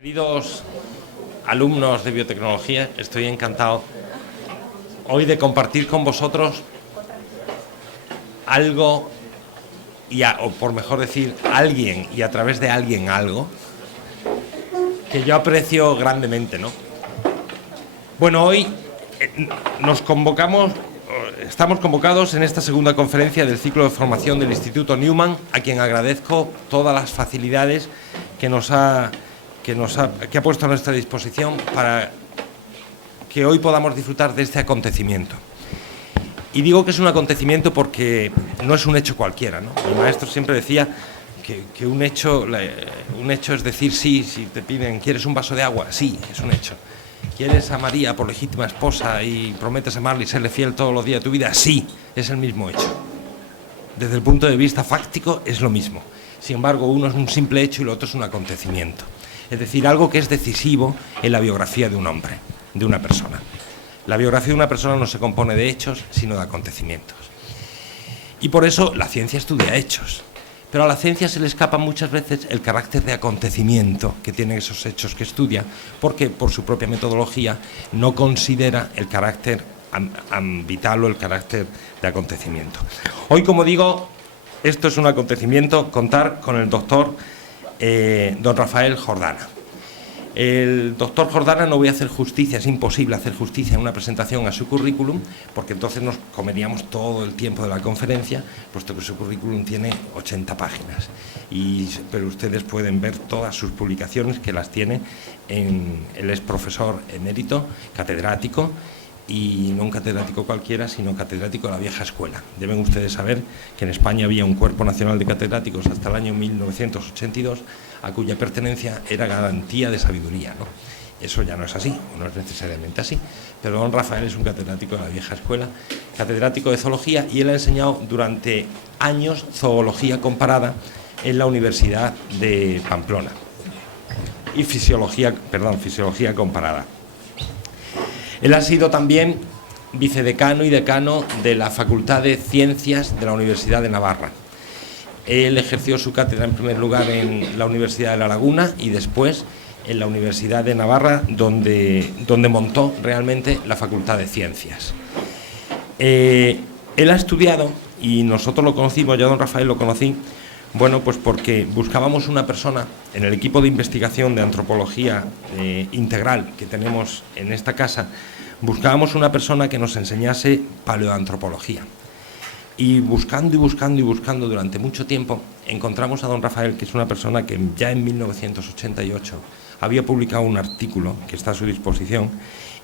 Queridos alumnos de biotecnología, estoy encantado hoy de compartir con vosotros algo, o por mejor decir, alguien y a través de alguien algo, que yo aprecio grandemente, ¿no? Bueno, hoy estamos convocados en esta segunda conferencia del ciclo de formación del Instituto Newman, a quien agradezco todas las facilidades que ha puesto a nuestra disposición para que hoy podamos disfrutar de este acontecimiento. Y digo que es un acontecimiento porque no es un hecho cualquiera, ¿no? Mi maestro siempre decía que un hecho es decir sí. Si te piden, ¿quieres un vaso de agua? Sí, es un hecho. ¿Quieres a María por legítima esposa y prometes amarle y serle fiel todos los días de tu vida? Sí, es el mismo hecho. Desde el punto de vista fáctico es lo mismo. Sin embargo, uno es un simple hecho y el otro es un acontecimiento. Es decir, algo que es decisivo en la biografía de un hombre, de una persona. La biografía de una persona no se compone de hechos, sino de acontecimientos. Y por eso la ciencia estudia hechos. Pero a la ciencia se le escapa muchas veces el carácter de acontecimiento que tienen esos hechos que estudia, porque por su propia metodología no considera el carácter vital o el carácter de acontecimiento. Hoy, como digo, esto es un acontecimiento, contar con el doctor don Rafael Jordana. El doctor Jordana, no voy a hacer justicia, es imposible hacer justicia en una presentación a su currículum, porque entonces nos comeríamos todo el tiempo de la conferencia, puesto que su currículum tiene 80 páginas. Pero ustedes pueden ver todas sus publicaciones, que las tiene él es profesor emérito, catedrático, y no un catedrático cualquiera, sino catedrático de la vieja escuela. Deben ustedes saber que en España había un Cuerpo Nacional de Catedráticos hasta el año 1982, a cuya pertenencia era garantía de sabiduría, ¿no? Eso ya no es así, no es necesariamente así, pero don Rafael es un catedrático de la vieja escuela, catedrático de zoología, y él ha enseñado durante años zoología comparada en la Universidad de Pamplona y fisiología comparada. Él ha sido también vicedecano y decano de la Facultad de Ciencias de la Universidad de Navarra. Él ejerció su cátedra en primer lugar en la Universidad de La Laguna y después en la Universidad de Navarra, donde montó realmente la Facultad de Ciencias. Él ha estudiado, y nosotros lo conocimos, yo a don Rafael lo conocí, bueno, pues porque buscábamos una persona en el equipo de investigación de antropología integral que tenemos en esta casa, buscábamos una persona que nos enseñase paleoantropología. Y buscando durante mucho tiempo, encontramos a don Rafael, que es una persona que ya en 1988 había publicado un artículo que está a su disposición,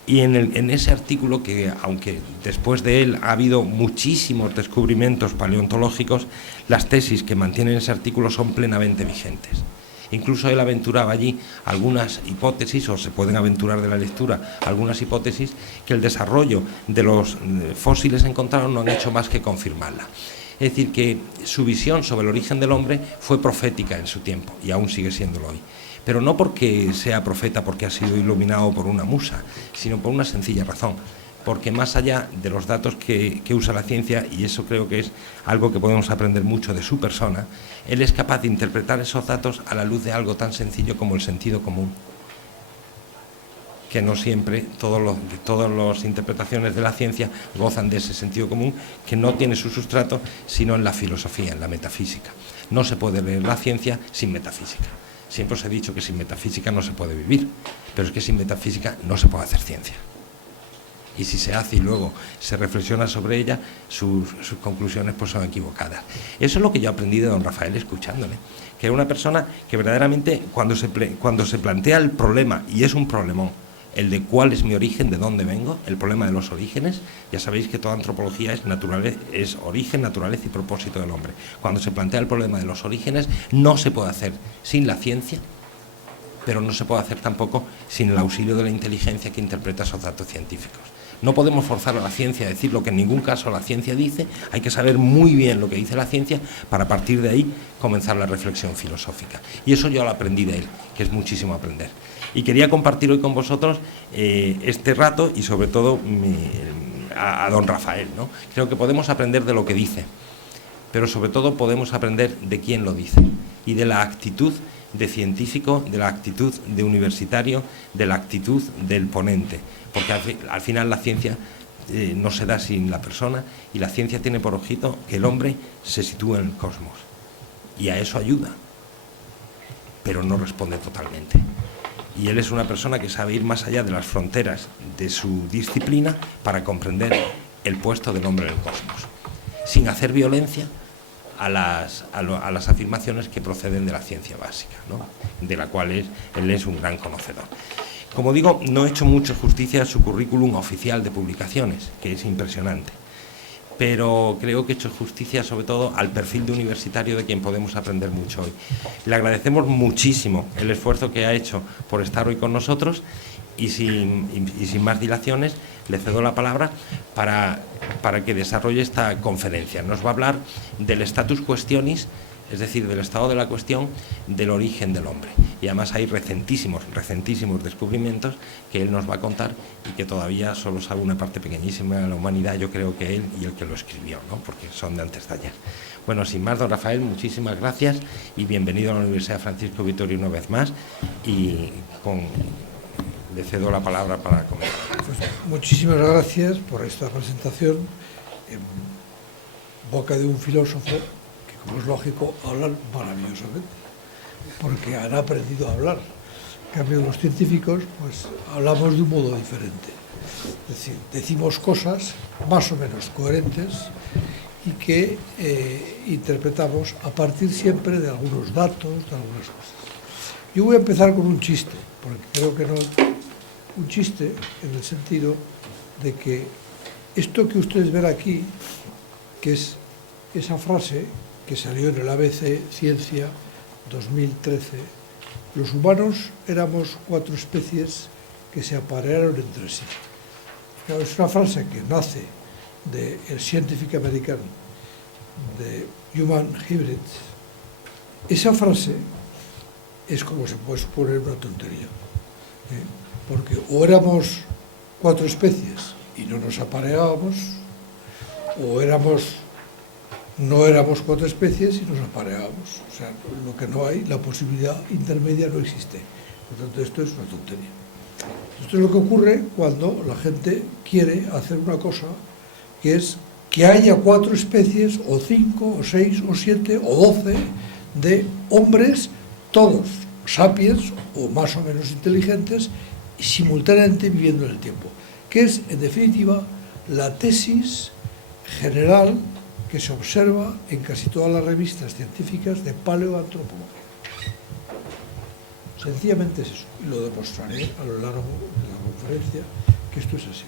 y en ese artículo, que aunque después de él ha habido muchísimos descubrimientos paleontológicos, las tesis que mantienen ese artículo son plenamente vigentes. Incluso él aventuraba allí algunas hipótesis, o se pueden aventurar de la lectura, algunas hipótesis que el desarrollo de los fósiles encontrados no han hecho más que confirmarla. Es decir, que su visión sobre el origen del hombre fue profética en su tiempo, y aún sigue siéndolo hoy. Pero no porque sea profeta, porque ha sido iluminado por una musa, sino por una sencilla razón. Porque más allá de los datos que usa la ciencia, y eso creo que es algo que podemos aprender mucho de su persona, él es capaz de interpretar esos datos a la luz de algo tan sencillo como el sentido común. Que no siempre todas las interpretaciones de la ciencia gozan de ese sentido común, que no tiene su sustrato sino en la filosofía, en la metafísica. No se puede leer la ciencia sin metafísica. Siempre os he dicho que sin metafísica no se puede vivir, pero es que sin metafísica no se puede hacer ciencia. Y si se hace y luego se reflexiona sobre ella, sus conclusiones pues son equivocadas. Eso es lo que yo aprendí de don Rafael escuchándole, que era una persona que verdaderamente cuando se plantea el problema, y es un problemón, el de cuál es mi origen, de dónde vengo, el problema de los orígenes, ya sabéis que toda antropología es origen, naturaleza y propósito del hombre. Cuando se plantea el problema de los orígenes, no se puede hacer sin la ciencia, pero no se puede hacer tampoco sin el auxilio de la inteligencia que interpreta esos datos científicos. No podemos forzar a la ciencia a decir lo que en ningún caso la ciencia dice, hay que saber muy bien lo que dice la ciencia para a partir de ahí comenzar la reflexión filosófica. Y eso yo lo aprendí de él, que es muchísimo aprender. Y quería compartir hoy con vosotros este rato y sobre todo a don Rafael, ¿no? Creo que podemos aprender de lo que dice, pero sobre todo podemos aprender de quién lo dice y de la actitud de científico, de la actitud de universitario, de la actitud del ponente, porque al final la ciencia no se da sin la persona, y la ciencia tiene por objeto que el hombre se sitúe en el cosmos, y a eso ayuda, pero no responde totalmente. Y él es una persona que sabe ir más allá de las fronteras de su disciplina para comprender el puesto del hombre en el cosmos, sin hacer violencia a las afirmaciones que proceden de la ciencia básica, ¿no?, de la cual él es un gran conocedor. Como digo, no he hecho mucha justicia a su currículum oficial de publicaciones, que es impresionante, pero creo que he hecho justicia sobre todo al perfil de universitario de quien podemos aprender mucho hoy. Le agradecemos muchísimo el esfuerzo que ha hecho por estar hoy con nosotros, y sin más dilaciones le cedo la palabra para que desarrolle esta conferencia. Nos va a hablar del status questionis, es decir, del estado de la cuestión del origen del hombre. Y además hay recentísimos descubrimientos que él nos va a contar, y que todavía solo sabe una parte pequeñísima de la humanidad, yo creo que él y el que lo escribió, ¿no?, porque son de antes de ayer. Bueno, sin más, don Rafael, muchísimas gracias y bienvenido a la Universidad Francisco Vitoria una vez más, y le cedo la palabra para comentar. Pues muchísimas gracias por esta presentación en boca de un filósofo que, como es lógico, hablan maravillosamente, porque han aprendido a hablar. En cambio, los científicos, pues hablamos de un modo diferente. Es decir, decimos cosas más o menos coherentes y que interpretamos a partir siempre de algunos datos, de algunas cosas. Yo voy a empezar con un chiste, porque creo que no... Un chiste en el sentido de que esto que ustedes ven aquí, que es esa frase que salió en el ABC Ciencia 2013, los humanos éramos 4 especies que se aparearon entre sí. Claro, es una frase que nace del Scientific American, de Human Hybrids. Esa frase es, como se puede suponer, una tontería, porque o éramos 4 especies y no nos apareábamos, o no éramos 4 especies y nos apareábamos. O sea, lo que no hay, la posibilidad intermedia no existe. Por tanto, esto es una tontería. Esto es lo que ocurre cuando la gente quiere hacer una cosa, que es que haya 4 especies, o 5, o 6, o 7, o 12 de hombres, todos sapiens o más o menos inteligentes, simultáneamente viviendo en el tiempo, que es, en definitiva, la tesis general que se observa en casi todas las revistas científicas de paleoantropología. Sencillamente es eso, y lo demostraré a lo largo de la conferencia, que esto es así.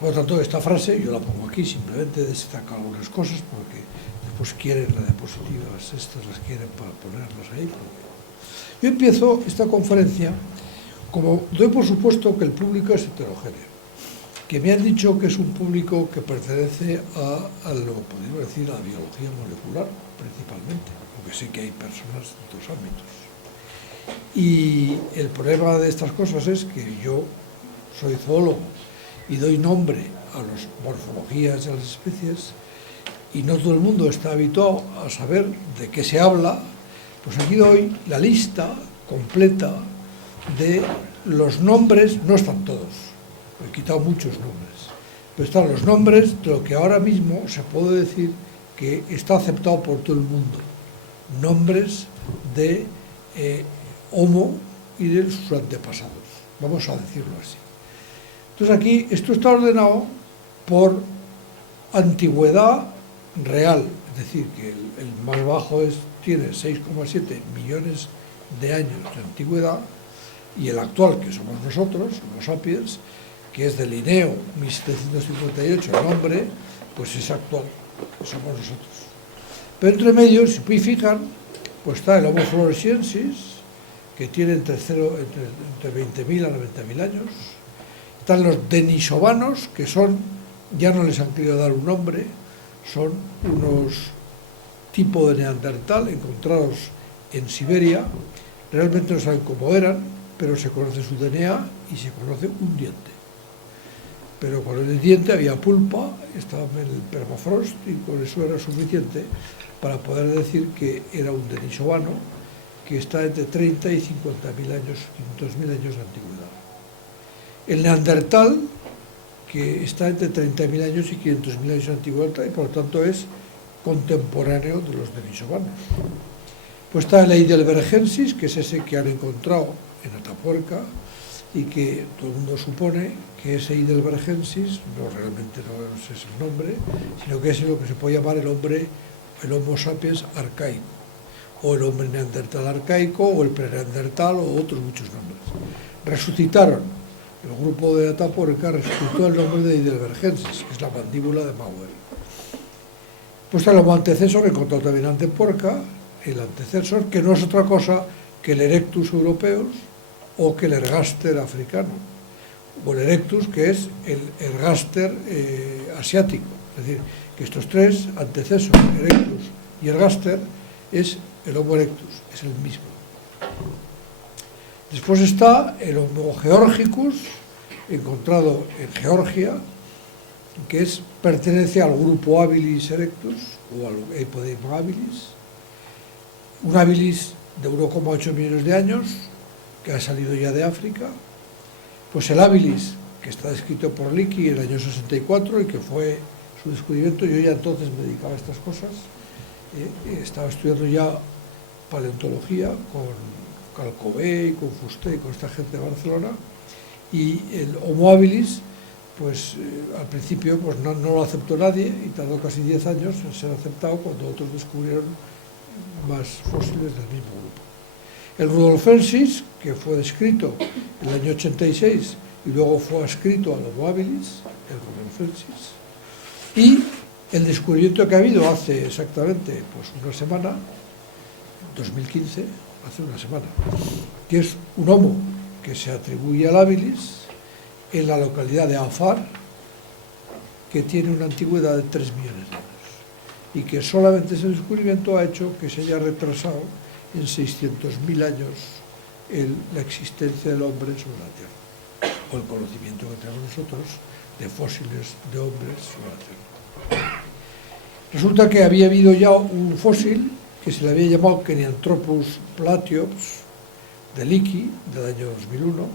Por lo tanto, esta frase yo la pongo aquí, simplemente destaco algunas cosas, porque después quieren las diapositivas, estas las quieren para ponerlas ahí. Yo empiezo esta conferencia como doy por supuesto que el público es heterogéneo, que me han dicho que es un público que pertenece a lo, podríamos decir, a la biología molecular, principalmente, aunque sé que hay personas de otros ámbitos. Y el problema de estas cosas es que yo soy zoólogo y doy nombre a las morfologías de las especies, y no todo el mundo está habituado a saber de qué se habla. Pues aquí doy la lista completa de los nombres, no están todos, he quitado muchos nombres, pero están los nombres de lo que ahora mismo se puede decir que está aceptado por todo el mundo, nombres de Homo y de sus antepasados, vamos a decirlo así. Entonces aquí esto está ordenado por antigüedad real, es decir, que el más bajo tiene 6,7 millones de años de antigüedad, y el actual, que somos nosotros, Homo sapiens, que es de Linneo, 1758, el nombre, pues es actual, que somos nosotros. Pero entre medio, si pueden fijar, pues está el Homo floresiensis, que tiene entre 20.000 a 90.000 años. Están los denisovanos, que son, ya no les han querido dar un nombre, son unos tipos de neandertal encontrados en Siberia. Realmente no saben cómo eran, pero se conoce su DNA y se conoce un diente. Pero con el diente había pulpa, estaba en el permafrost, y con eso era suficiente para poder decir que era un denisovano, que está entre 30 y 50.000 años, 500.000 años de antigüedad. El neandertal, que está entre 30.000 años y 500.000 años de antigüedad, y por lo tanto es contemporáneo de los denisovanos. Pues está el Heidelbergensis, que es ese que han encontrado en Atapuerca, y que todo el mundo supone que ese Heidelbergensis, realmente no es el nombre, sino que es lo que se puede llamar el Homo sapiens arcaico, o el hombre neandertal arcaico, o el preneandertal, o otros muchos nombres. Resucitaron, el grupo de Atapuerca resucitó el nombre de Heidelbergensis, que es la mandíbula de Mauer. Pues está el Homo antecesor, encontrado también en Atapuerca, el antecesor, que no es otra cosa que el Erectus europeus, o que el ergaster africano, o el erectus, que es el ergaster asiático. Es decir, que estos tres, antecesor, erectus y ergaster, es el Homo erectus, es el mismo. Después está el Homo georgicus, encontrado en Georgia, que pertenece al grupo Habilis erectus, o al Epodemo habilis, un habilis de 1,8 millones de años, que ha salido ya de África. Pues el habilis, que está descrito por Leakey en el año 64 y que fue su descubrimiento. Yo ya entonces me dedicaba a estas cosas, estaba estudiando ya paleontología con Calcové y con Fusté y con esta gente de Barcelona, y el Homo habilis, pues al principio pues no lo aceptó nadie y tardó casi 10 años en ser aceptado, cuando otros descubrieron más fósiles del mismo grupo. El rudolfensis, que fue descrito en el año 86 y luego fue adscrito al Homo habilis, el rudolfensis, y el descubrimiento que ha habido hace exactamente pues una semana, 2015, hace una semana, que es un Homo que se atribuye al habilis en la localidad de Afar, que tiene una antigüedad de 3 millones de años, y que solamente ese descubrimiento ha hecho que se haya retrasado en 600.000 años la existencia del hombre sobre la Tierra, o el conocimiento que tenemos nosotros de fósiles de hombres sobre la Tierra. Resulta que había habido ya un fósil que se le había llamado Kenyanthropus platyops, de Leakey, del año 2001,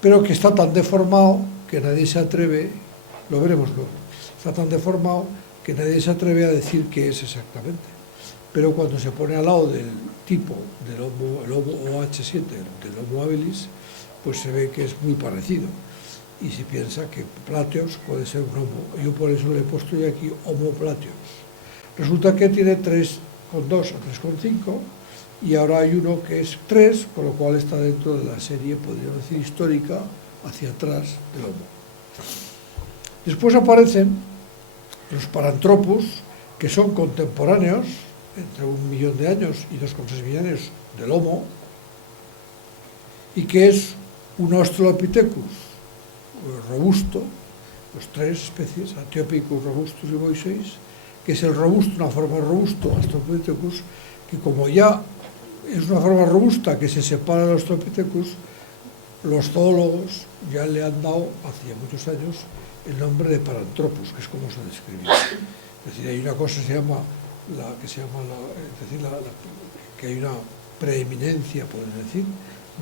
pero que está tan deformado que nadie se atreve, lo veremos luego, está tan deformado que nadie se atreve a decir qué es exactamente. Pero cuando se pone al lado del tipo del Homo OH7, del Homo habilis, pues se ve que es muy parecido. Y se piensa que Platyops puede ser un Homo. Yo por eso le he puesto yo aquí Homo Platyops. Resulta que tiene 3,2 a 3,5, y ahora hay uno que es 3, con lo cual está dentro de la serie, podríamos decir, histórica, hacia atrás del Homo. Después aparecen los Paranthropus, que son contemporáneos, entre 1 millón de años y 2,6 millones del Homo, y que es un Australopithecus robusto, los 3 especies, Atiopicus, Robustus y Boisseis, que es el robusto, una forma robusto, Australopithecus, que como ya es una forma robusta que se separa del Australopithecus, los zoólogos ya le han dado, hacía muchos años, el nombre de Paranthropus, que es como se describía. Es decir, hay una cosa que se llama que hay una preeminencia, podemos decir,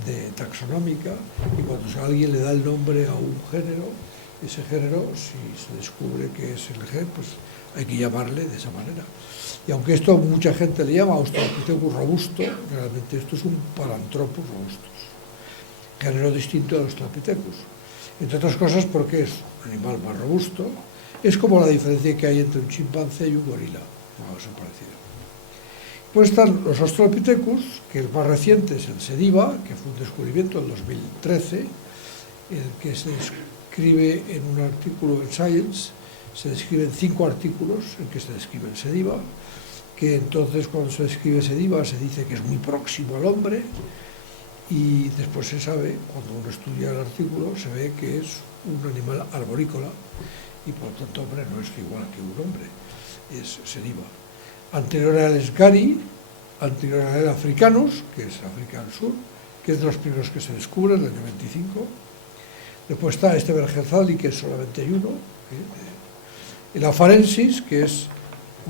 de taxonómica, y cuando alguien le da el nombre a un género, ese género, si se descubre que es el gen, pues hay que llamarle de esa manera. Y aunque esto mucha gente le llama Australopithecus robusto, realmente esto es un Paranthropus robustus, género distinto del Australopithecus. Entre otras cosas porque es un animal más robusto, es como la diferencia que hay entre un chimpancé y un gorila. Algo parecido. Pues están los Australopithecus, que el más reciente es el Sediba, que fue un descubrimiento en 2013, el que se describe en un artículo en Science, se describen 5 artículos en que se describe el Sediba, que entonces cuando se describe Sediba se dice que es muy próximo al hombre, y después se sabe, cuando uno estudia el artículo, se ve que es un animal arborícola, y por lo tanto, hombre, no es igual que un hombre, es Sediba. Anterior a él es Gary, anterior a él Africanus, que es África del Sur, que es de los primeros que se descubren, del año 25. Después está este Bergenzali, que es solamente hay uno. El Afarensis, que es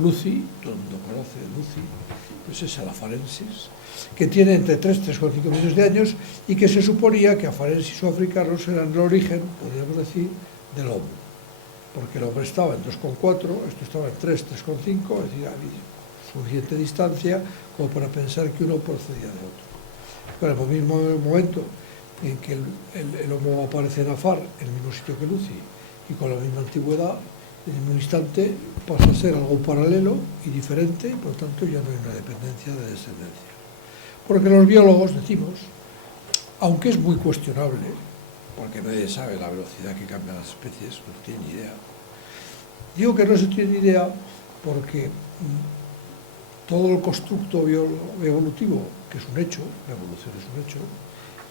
Lucy, todo el mundo conoce Lucy, pues es el afarensis, que tiene entre 3,5 millones de años y que se suponía que afarensis o africanos eran el origen, podríamos decir, del Homo. Porque el hombre estaba en 2,4, esto estaba en 3, 3,5, es decir, había suficiente distancia como para pensar que uno procedía de otro. Pero en el mismo momento en que el Homo aparece en Afar, en el mismo sitio que Lucy, y con la misma antigüedad, en el mismo instante pasa a ser algo paralelo y diferente, y por lo tanto ya no hay una dependencia de descendencia. Porque los biólogos decimos, aunque es muy cuestionable, porque nadie sabe la velocidad que cambian las especies, no tiene ni idea. Digo que no se tiene ni idea porque todo el constructo evolutivo, que es un hecho, la evolución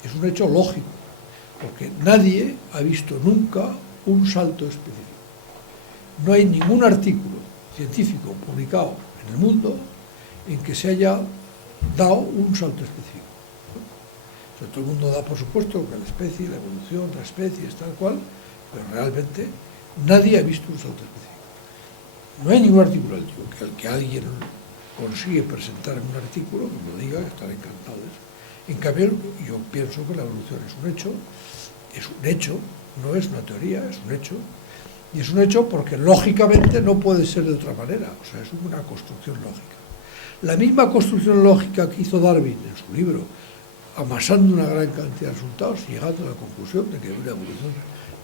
es un hecho lógico, porque nadie ha visto nunca un salto específico. No hay ningún artículo científico publicado en el mundo en que se haya dado un salto específico. O sea, todo el mundo da por supuesto que la especie, la evolución, la especie es tal cual, pero realmente nadie ha visto un salto específico. No hay ningún artículo, digo, que el que alguien consigue presentar en un artículo, que me lo diga, estaré encantado de eso. En cambio, yo pienso que la evolución es un hecho, no es una teoría, es un hecho, y es un hecho porque lógicamente no puede ser de otra manera, o sea, es una construcción lógica. La misma construcción lógica que hizo Darwin en su libro, amasando una gran cantidad de resultados y llegando a la conclusión de que una evolución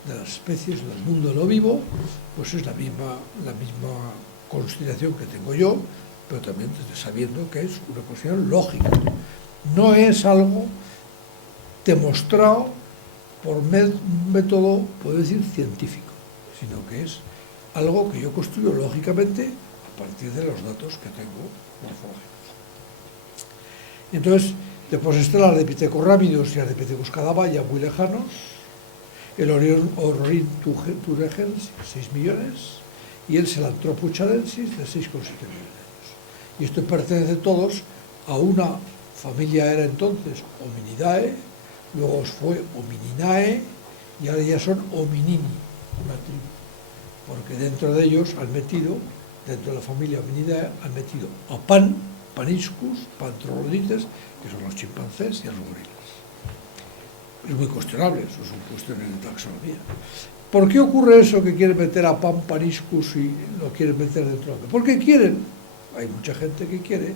de las especies del mundo de lo vivo, pues es la misma consideración que tengo yo, pero también sabiendo que es una cuestión lógica. No es algo demostrado por un método, puedo decir, científico, sino que es algo que yo construyo lógicamente a partir de los datos que tengo morfológicos. Entonces, después están las de Pithecorámidos y las de Pithecouscadaba, ya muy lejanos, el Ornithuregens, 6 millones, y el Sahelanthropus chadensis, de 6,7 millones de años. Y esto pertenece todos a una familia, era entonces Hominidae, luego fue Homininae, y ahora ya son Hominini, una tribu, porque dentro de ellos han metido, dentro de la familia Hominidae, han metido a Paniscus, Pantrolodites, que son los chimpancés, y a los gorilas. Es muy cuestionable, eso son cuestiones de taxonomía. ¿Por qué ocurre eso que quieren meter a Paniscus y lo quieren meter dentro del hombre? Porque quieren, hay mucha gente que quiere,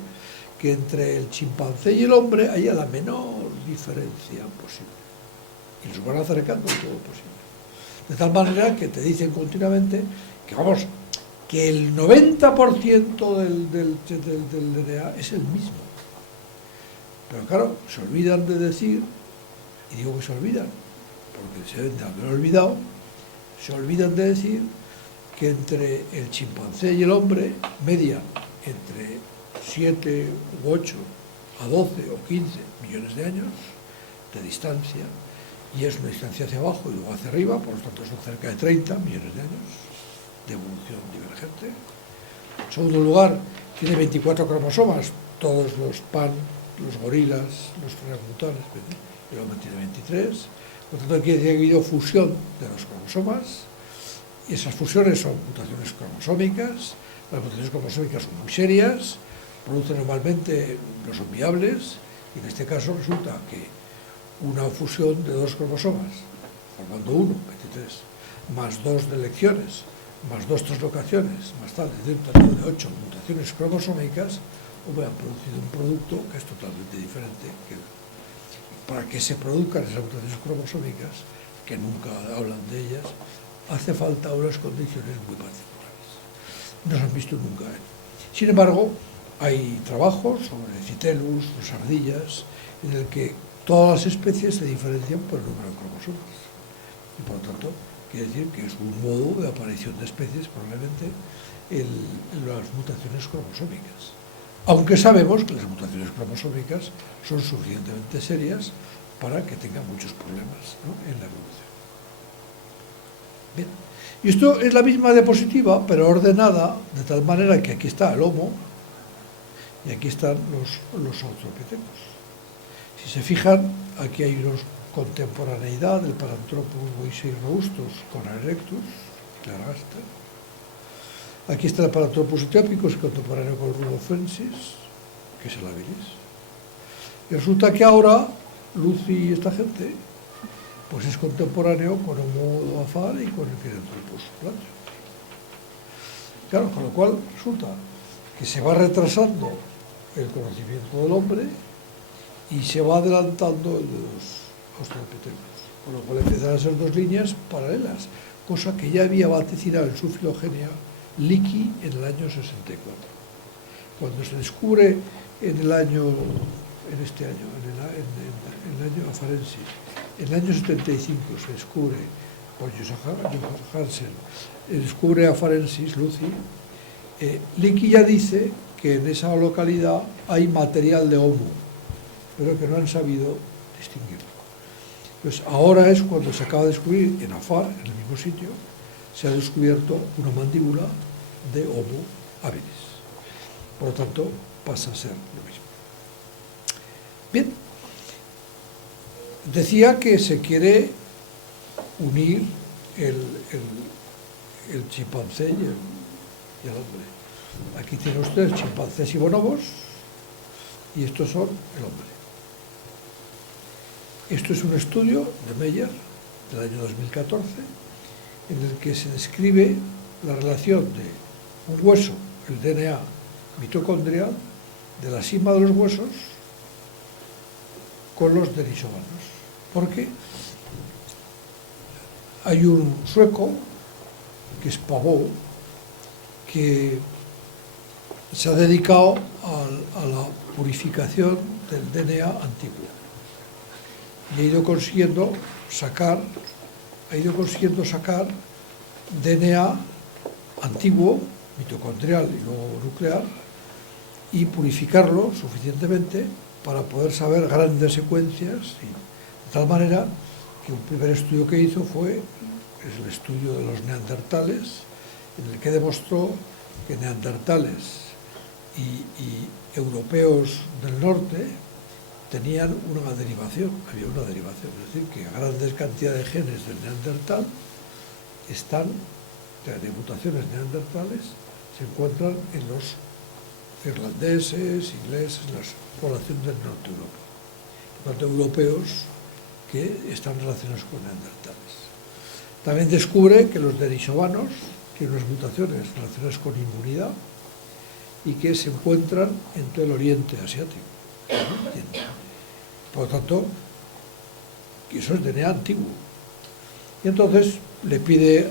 que entre el chimpancé y el hombre haya la menor diferencia posible. Y los van acercando todo lo posible. De tal manera que te dicen continuamente que, vamos, que el 90% del DNA es el mismo. Pero claro, se olvidan de decir, y digo que se olvidan, porque se deben de haber olvidado, se olvidan de decir que entre el chimpancé y el hombre media entre 7 u 8 a 12 o 15 millones de años de distancia, y es una distancia hacia abajo y luego hacia arriba, por lo tanto son cerca de 30 millones de años de evolución divergente. En segundo lugar, tiene 24 cromosomas, todos los los gorilas, los orangutanes, el hombre tiene 23, por lo tanto quiere decir que ha habido fusión de los cromosomas, y esas fusiones son mutaciones cromosómicas. Las mutaciones cromosómicas son muy serias, producen normalmente, no son viables, y en este caso resulta que una fusión de 2 cromosomas, formando 1, 23, más 2 delecciones, más 2 translocaciones, más tal, de un total de 8 mutaciones cromosómicas, han producido un producto que es totalmente diferente. Para que se produzcan esas mutaciones cromosómicas, que nunca hablan de ellas, hace falta unas condiciones muy particulares. No se han visto nunca. Sin embargo, hay trabajos sobre Citellus, las ardillas, en el que todas las especies se diferencian por el número de cromosomas. Y por lo tanto, quiere decir que es un modo de aparición de especies, probablemente, en las mutaciones cromosómicas. Aunque sabemos que las mutaciones cromosómicas son suficientemente serias para que tengan muchos problemas, ¿no?, en la evolución. Bien. Y esto es la misma diapositiva, pero ordenada de tal manera que aquí está el Homo y aquí están los australopithecus. Si se fijan, aquí hay unos contemporaneidad del Paranthropus boisei-robustus con Erectus, Clarasta. Aquí está el Paranthropus etiopicus, contemporáneo con el Rudolfensis, que es el habilis. Y resulta que ahora Lucy y esta gente pues es contemporáneo con Homo Afar y con el Piranthropus plancho. Claro, con lo cual resulta que se va retrasando el conocimiento del hombre y se va adelantando el de los australopithecus, con lo cual empiezan a ser dos líneas paralelas, cosa que ya había vaticinado en su Filogenia Leakey en el año 64. Cuando se descubre en el año, en este año, en el año afarensis, en el año 75 se descubre por Johan Hansen, descubre afarensis, Lucy, Leakey ya dice que en esa localidad hay material de Homo, pero que no han sabido distinguirlo. Pues ahora es cuando se acaba de descubrir en Afar, en el mismo sitio, se ha descubierto una mandíbula de Homo habilis. Por lo tanto, pasa a ser lo mismo. Bien, decía que se quiere unir el chimpancé y el hombre. Aquí tiene usted chimpancés y bonobos, y estos son el hombre. Esto es un estudio de Meyer del año 2014 en el que se describe la relación de un hueso, el DNA mitocondrial, de la cima de los huesos con los denisovanos. Porque hay un sueco, que es Pavó, que se ha dedicado a la purificación del DNA antiguo. Y ha ido consiguiendo sacar DNA antiguo, mitocondrial y luego nuclear, y purificarlo suficientemente para poder saber grandes secuencias, y de tal manera que un primer estudio que hizo es el estudio de los neandertales, en el que demostró que neandertales y europeos del norte tenían una derivación, había una derivación, es decir, que grandes cantidades de genes del neandertal de mutaciones neandertales, se encuentran en los irlandeses, ingleses, en las poblaciones del norte de Europa. Por tanto, europeos que están relacionados con neandertales. También descubre que los denisovanos tienen unas mutaciones relacionadas con inmunidad y que se encuentran en todo el oriente asiático. Por lo tanto, eso es DNA antiguo. Y entonces le pide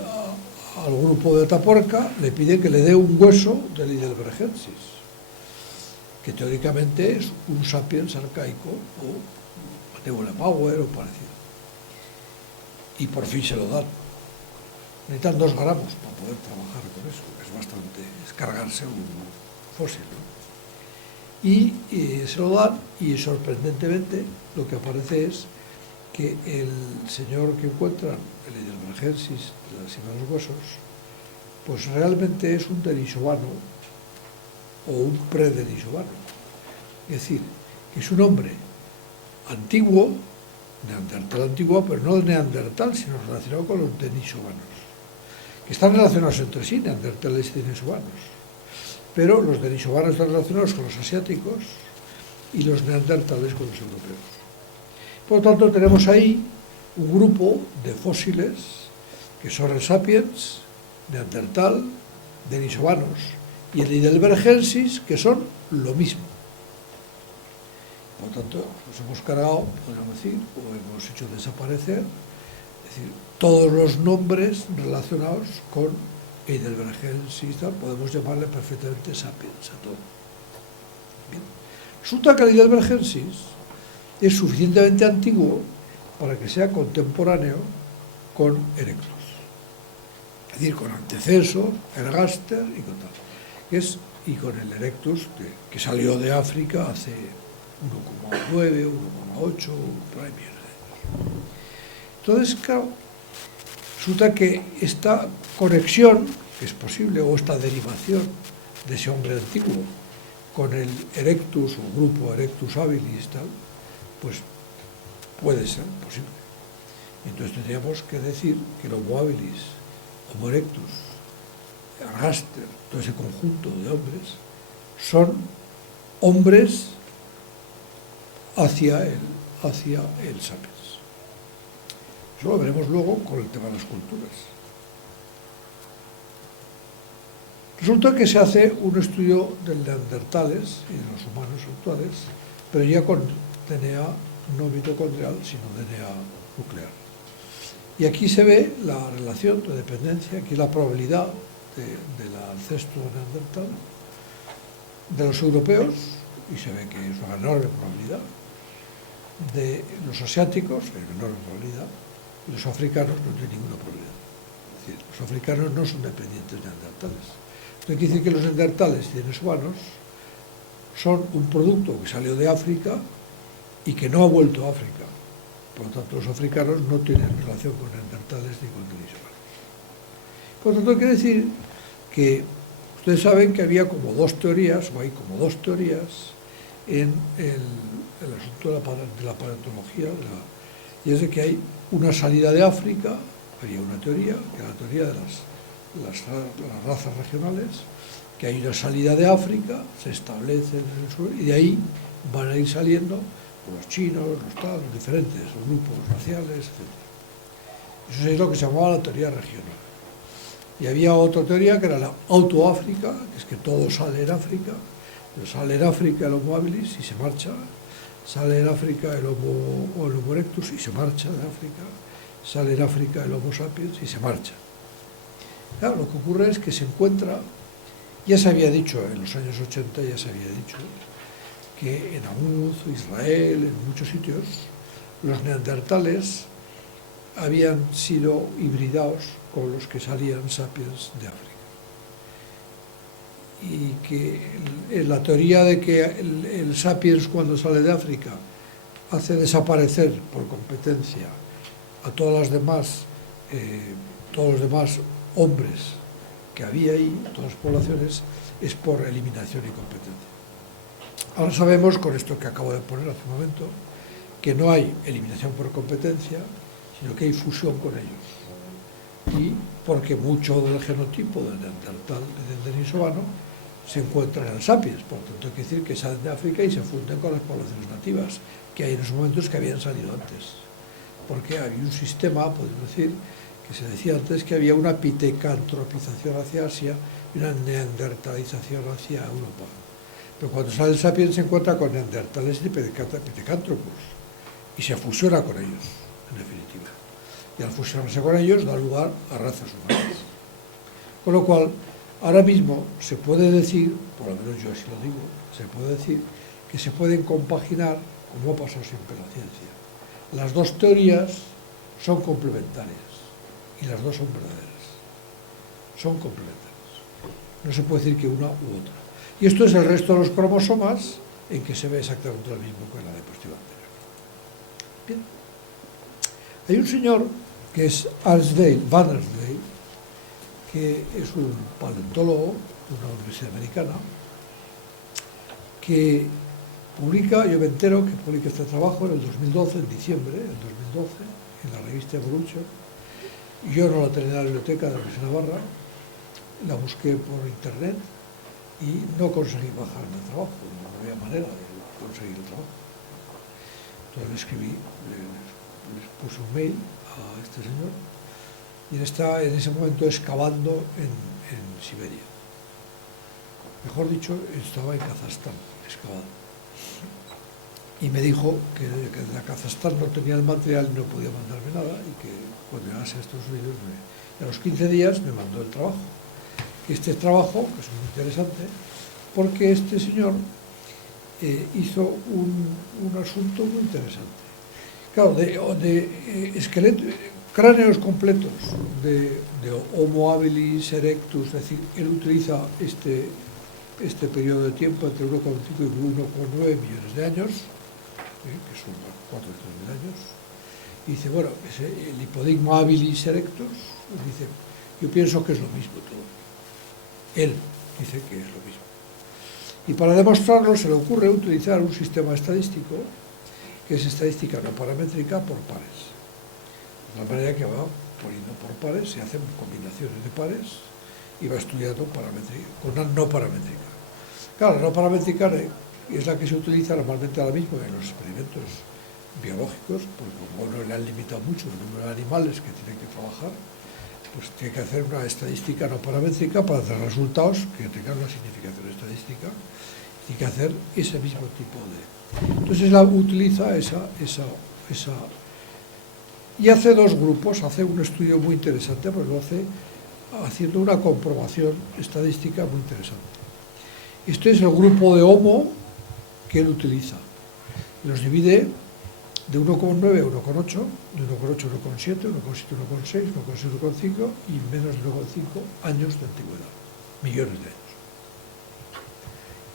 al grupo de Atapuerca, le pide que le dé un hueso del Heidelbergensis, que teóricamente es un sapiens arcaico o Neulemauer o parecido. Y por fin se lo dan. Necesitan 2 gramos para poder trabajar con eso, es cargarse un fósil, ¿no? Y se lo dan, y sorprendentemente lo que aparece es que el señor que encuentran, el Heidelbergensis de la cima de los huesos, pues realmente es un denisovano o un predenisovano. Es decir, que es un hombre antiguo, neandertal antiguo, pero no neandertal, sino relacionado con los denisovanos, que están relacionados entre sí, neandertales y denisovanos. Pero los denisovanos están relacionados con los asiáticos y los neandertales con los europeos. Por lo tanto, tenemos ahí un grupo de fósiles que son el sapiens, neandertal, denisovanos y el Heidelbergensis, que son lo mismo. Por lo tanto, nos hemos cargado, podríamos decir, o hemos hecho desaparecer, es decir, todos los nombres relacionados con Heidelbergensis, podemos llamarle perfectamente sapiens a todo. Bien. Resulta que el Heidelbergensis es suficientemente antiguo para que sea contemporáneo con Erectus. Es decir, con antecesor, Ergaster y con tal. Y con el Erectus, que salió de África hace 1,9, 1,8, por ahí millones de años. Entonces, claro, resulta que esta conexión, que es posible, o esta derivación de ese hombre antiguo con el Erectus o grupo Erectus habilis, tal, pues puede ser posible. Entonces tendríamos que decir que el Homo habilis, Homo erectus, Ergaster, todo ese conjunto de hombres, son hombres hacia el sapiens. Eso lo veremos luego con el tema de las culturas. Resulta que se hace un estudio de neandertales y de los humanos actuales, pero ya con DNA no mitocondrial, sino DNA nuclear. Y aquí se ve la relación de dependencia, aquí la probabilidad del ancestro neandertal de los europeos, y se ve que es una enorme probabilidad, de los asiáticos, hay una enorme probabilidad, y los africanos no tienen ninguna probabilidad. Es decir, los africanos no son dependientes neandertales. Esto quiere decir que los neandertales y denisovanos son un producto que salió de África y que no ha vuelto a África. Por lo tanto, los africanos no tienen relación con neandertales ni con denisovanos. Por lo tanto, quiere decir que ustedes saben que había como dos teorías, o hay como dos teorías en el asunto de la paleontología, y es de que hay una salida de África, había una teoría, que era la teoría de las razas regionales, que hay una salida de África, se establece en el sur, y de ahí van a ir saliendo los chinos, los diferentes los grupos raciales, etc. Eso es lo que se llamaba la teoría regional. Y había otra teoría que era la autoáfrica, que es que todo sale en África, pero sale en África el Homo habilis y se marcha, sale en África el Homo erectus y se marcha de África, sale en África el Homo sapiens y se marcha. Claro, lo que ocurre es que se encuentra, ya se había dicho en los años 80, ya se había dicho que en Amuz, Israel, en muchos sitios, los neandertales habían sido hibridados con los que salían sapiens de África. Y que la teoría de que el sapiens cuando sale de África hace desaparecer por competencia a todos los demás hombres que había ahí, todas las poblaciones, es por eliminación y competencia. Ahora sabemos, con esto que acabo de poner hace un momento, que no hay eliminación por competencia, sino que hay fusión con ellos. Y porque mucho del genotipo del neandertal y del denisovano se encuentra en el sapiens, por lo tanto hay que decir que salen de África y se funden con las poblaciones nativas, que hay en esos momentos que habían salido antes. Porque había un sistema, podemos decir, que se decía antes que había una pitecantropización hacia Asia y una neandertalización hacia Europa. Pero cuando sale el sapiens se encuentra con neandertales y pitecántropos y se fusiona con ellos, en definitiva. Y al fusionarse con ellos da lugar a razas humanas. Con lo cual, ahora mismo se puede decir, por lo menos yo así lo digo, se puede decir que se pueden compaginar, como ha pasado siempre en la ciencia. Las dos teorías son complementarias y las dos son verdaderas. Son complementarias. No se puede decir que una u otra. Y esto es el resto de los cromosomas en que se ve exactamente lo mismo que en la diapositiva anterior. Bien. Hay un señor que es Van Arsdale, que es un paleontólogo de una universidad americana, que publica, yo me entero que publica este trabajo en el 2012, en diciembre del 2012, en la revista Evolution. Yo no la tenía en la biblioteca de la Universidad de Navarra, la busqué por internet y no conseguí bajarme el trabajo, no había manera de conseguir el trabajo. Entonces le escribí, les puse un mail a este señor y él está en ese momento excavando en Siberia. Mejor dicho, estaba en Kazajstán, excavando. Y me dijo que de Kazajstán no tenía el material y no podía mandarme nada y que cuando llegase a Estados Unidos, a los 15 días me mandó el trabajo. Este trabajo, que es muy interesante, porque este señor hizo un asunto muy interesante. Claro, de esqueletos, cráneos completos de Homo habilis erectus, es decir, él utiliza este periodo de tiempo entre 1,5 y 1,9 millones de años, que son 400.000 años, y dice, bueno, el hipodigma habilis erectus, dice, yo pienso que es lo mismo todo. Él dice que es lo mismo. Y para demostrarlo se le ocurre utilizar un sistema estadístico, que es estadística no paramétrica por pares. De la manera que va poniendo por pares, se hacen combinaciones de pares y va estudiando paramétrica, con una no paramétrica. Claro, la no paramétrica es la que se utiliza normalmente ahora mismo en los experimentos biológicos, porque como no le han limitado mucho el número de animales que tienen que trabajar, pues tiene que hacer una estadística no paramétrica para hacer resultados que tengan una significación estadística. Tiene que hacer ese mismo tipo de... Entonces la utiliza esa... Y hace dos grupos, hace un estudio muy interesante, pues lo hace haciendo una comprobación estadística muy interesante. Este es el grupo de Homo que él utiliza. Los divide de 1,9 a 1,8, de 1,8 a 1,7, 1,7 a 1,6, 1,6 a 1,5 y menos de 1,5 años de antigüedad, millones de años.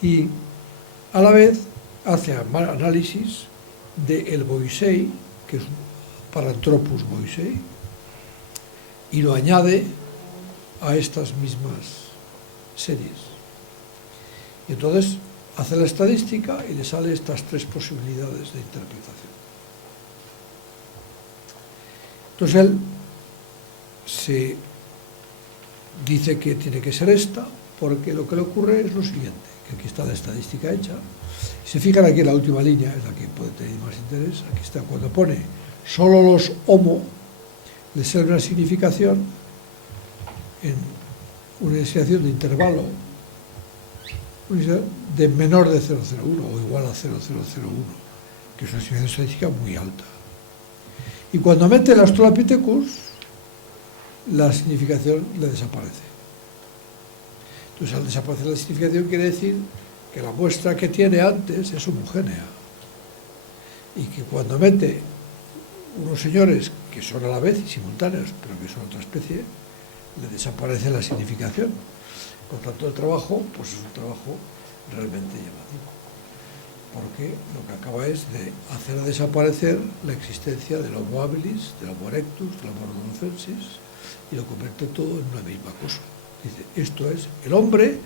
Y a la vez hace análisis del Boisei, que es Paranthropus boisei, y lo añade a estas mismas series. Y entonces hace la estadística y le sale estas tres posibilidades de interpretación. Entonces él se dice que tiene que ser esta, porque lo que le ocurre es lo siguiente, que aquí está la estadística hecha. Si se fijan aquí en la última línea, es la que puede tener más interés, aquí está, cuando pone solo los Homo, le sale una significación en una significación de intervalo de menor de 0,01 o igual a 0,001, que es una significación estadística muy alta. Y cuando mete el Australopithecus, la significación le desaparece. Entonces, al desaparecer la significación quiere decir que la muestra que tiene antes es homogénea y que cuando mete unos señores que son a la vez y simultáneos, pero que son otra especie, le desaparece la significación. Por tanto, el trabajo pues es un trabajo realmente llamativo, porque lo que acaba es de hacer desaparecer la existencia del Homo habilis, del Homo erectus, del Homo rhodophensis, y lo convierte todo en una misma cosa. Dice, esto es el hombre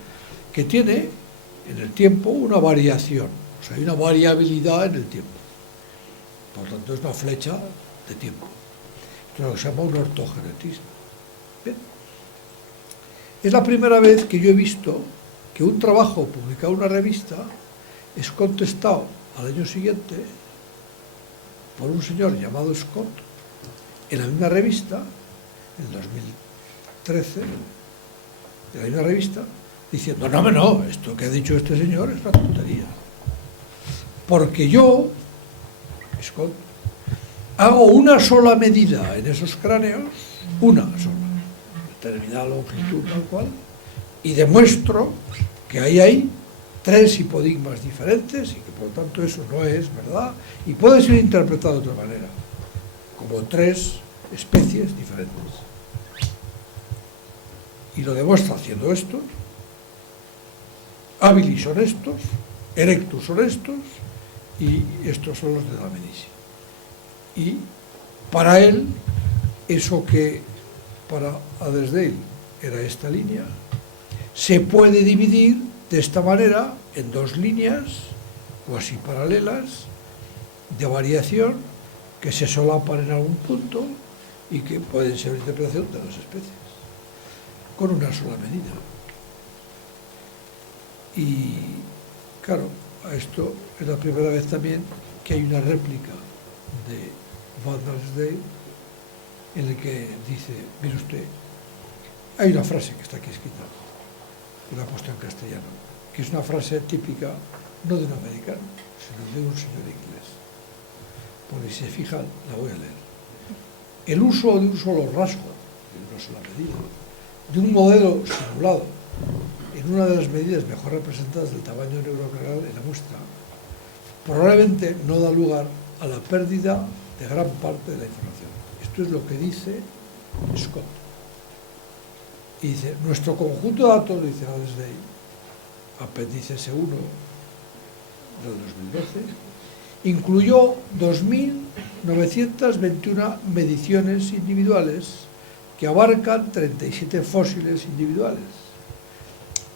que tiene en el tiempo una variación, o sea, hay una variabilidad en el tiempo. Por lo tanto, es una flecha de tiempo. Esto es lo que se llama un ortogenetismo. Bien. Es la primera vez que yo he visto que un trabajo publicado en una revista es contestado al año siguiente por un señor llamado Scott en la misma revista, en 2013, en la misma revista, diciendo, no, esto que ha dicho este señor es una tontería. Porque yo, Scott, hago una sola medida en esos cráneos, una sola, determinada longitud tal cual, y demuestro que ahí hay 3 hipodigmas diferentes y que por lo tanto eso no es verdad y puede ser interpretado de otra manera, como 3 especies diferentes. Y lo demuestra haciendo esto. Habilis son estos, Erectus son estos y estos son los de Dlaminici. Y para él, eso que para Adelsdale era esta línea, se puede dividir de esta manera en 2 líneas cuasi paralelas de variación que se solapan en algún punto y que pueden ser interpretación de 2 especies con una sola medida. Y claro, a esto es la primera vez también que hay una réplica de Van Arsdale en el que dice, mire usted, hay una frase que está aquí escrita, que la he puesto en castellano, que es una frase típica, no de un americano, sino de un señor inglés. Porque si se fijan, la voy a leer. El uso de un solo rasgo, de una sola medida, de un modelo simulado, en una de las medidas mejor representadas del tamaño neurocranial en la muestra, probablemente no da lugar a la pérdida de gran parte de la información. Esto es lo que dice Scott. Y dice, nuestro conjunto de datos, dice Adelsdale, apéndice S1 del 2012, incluyó 2.921 mediciones individuales que abarcan 37 fósiles individuales.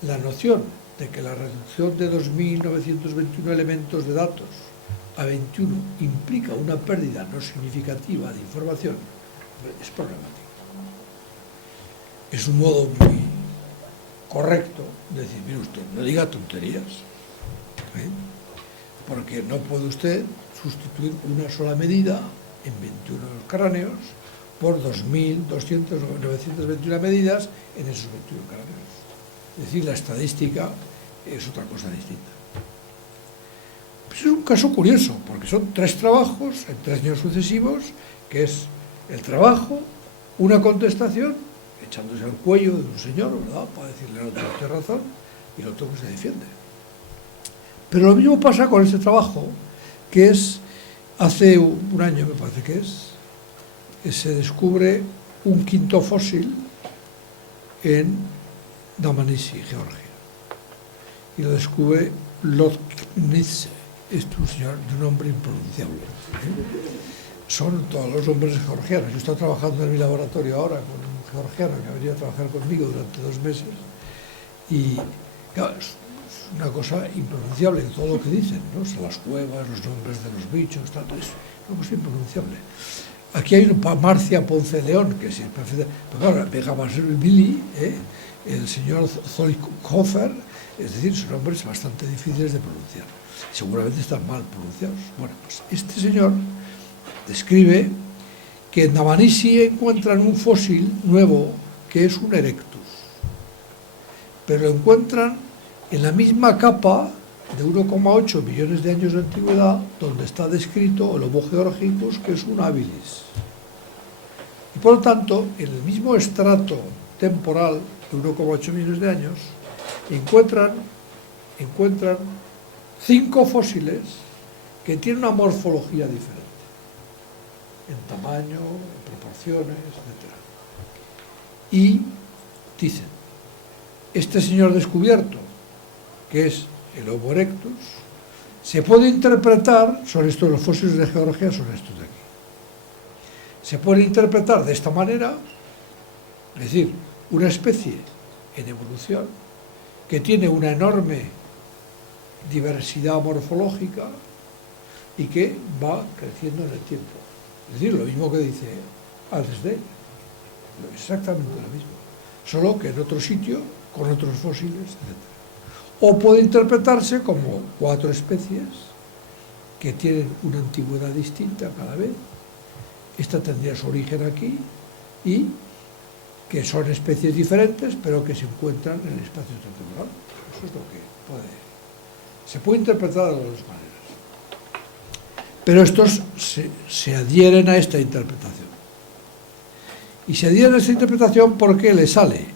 La noción de que la reducción de 2.921 elementos de datos a 21 implica una pérdida no significativa de información es problemática. Es un modo muy correcto de decir, mire usted, no diga tonterías. porque no puede usted sustituir una sola medida en 21 cráneos por 2.921 medidas en esos 21 cráneos. Es decir, la estadística es otra cosa distinta. Pues es un caso curioso, porque son 3 trabajos en 3 años sucesivos, que es el trabajo, una contestación, echándose al cuello de un señor, ¿verdad?, para decirle al otro que tiene razón, y el otro que se defiende. Pero lo mismo pasa con este trabajo, que es, hace un año me parece que se descubre un 5.º fósil en Dmanisi, Georgia. Y lo descubre Lotnitze, es un señor de un nombre impronunciable. Son todos los nombres georgianos. Yo he estado trabajando en mi laboratorio ahora con un georgiano que ha venido a trabajar conmigo durante 2 meses y claro, es una cosa impronunciable todo lo que dicen, ¿no? Son las cuevas, los nombres de los bichos, tal, es una cosa impronunciable. Aquí hay una Marcia Ponce León, que sí es perfecta, pero claro, Billy, el señor Zollikofer, es decir, son nombres bastante difíciles de pronunciar. Seguramente están mal pronunciados. Bueno, pues este señor describe que en Dmanisi encuentran un fósil nuevo que es un Erectus, pero lo encuentran en la misma capa de 1,8 millones de años de antigüedad donde está descrito el Homo georgicus, que es un habilis. Y por lo tanto, en el mismo estrato temporal de 1,8 millones de años, encuentran 5 fósiles que tienen una morfología diferente, en tamaño, en proporciones, etc. Y dicen, este señor descubierto, que es el Homo erectus, se puede interpretar, son estos los fósiles de Georgia, son estos de aquí, se puede interpretar de esta manera, es decir, una especie en evolución que tiene una enorme diversidad morfológica y que va creciendo en el tiempo. Es decir, lo mismo que dice Alsdale, exactamente lo mismo, solo que en otro sitio, con otros fósiles, etc. O puede interpretarse como 4 especies que tienen una antigüedad distinta cada vez. Esta tendría su origen aquí y que son especies diferentes, pero que se encuentran en el espacio temporal. Eso es lo que se puede interpretar de 2 maneras. Pero estos se adhieren a esta interpretación. Y se adhieren a esta interpretación porque le sale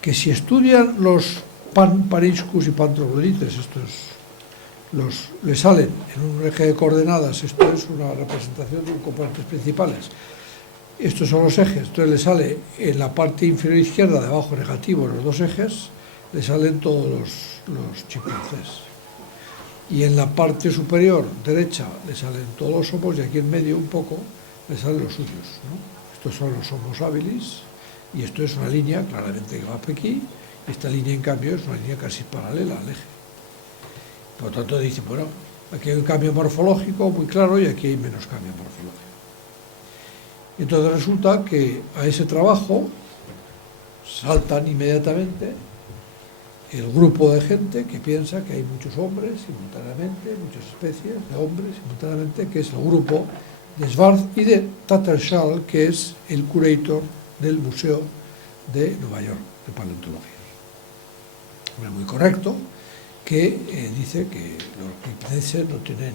que si estudian los Paniscus y Pantroglodites, le salen en un eje de coordenadas, esto es una representación de componentes principales, estos son los ejes, entonces le sale en la parte inferior izquierda, de abajo negativo, en los 2 ejes, le salen todos los chimpancés. Y en la parte superior derecha le salen todos los homos y aquí en medio un poco le salen los suyos, ¿no? Estos son los homos habilis y esto es una línea claramente que va por aquí. Esta línea, en cambio, es una línea casi paralela al eje. Por lo tanto, dice, bueno, aquí hay un cambio morfológico muy claro y aquí hay menos cambio morfológico. Y entonces resulta que a ese trabajo saltan inmediatamente el grupo de gente que piensa que hay muchos hombres simultáneamente, muchas especies de hombres simultáneamente, que es el grupo de Schwarz y de Tattersall, que es el curator del Museo de Nueva York de Paleontología. Muy correcto, que dice que los Pipneses no tienen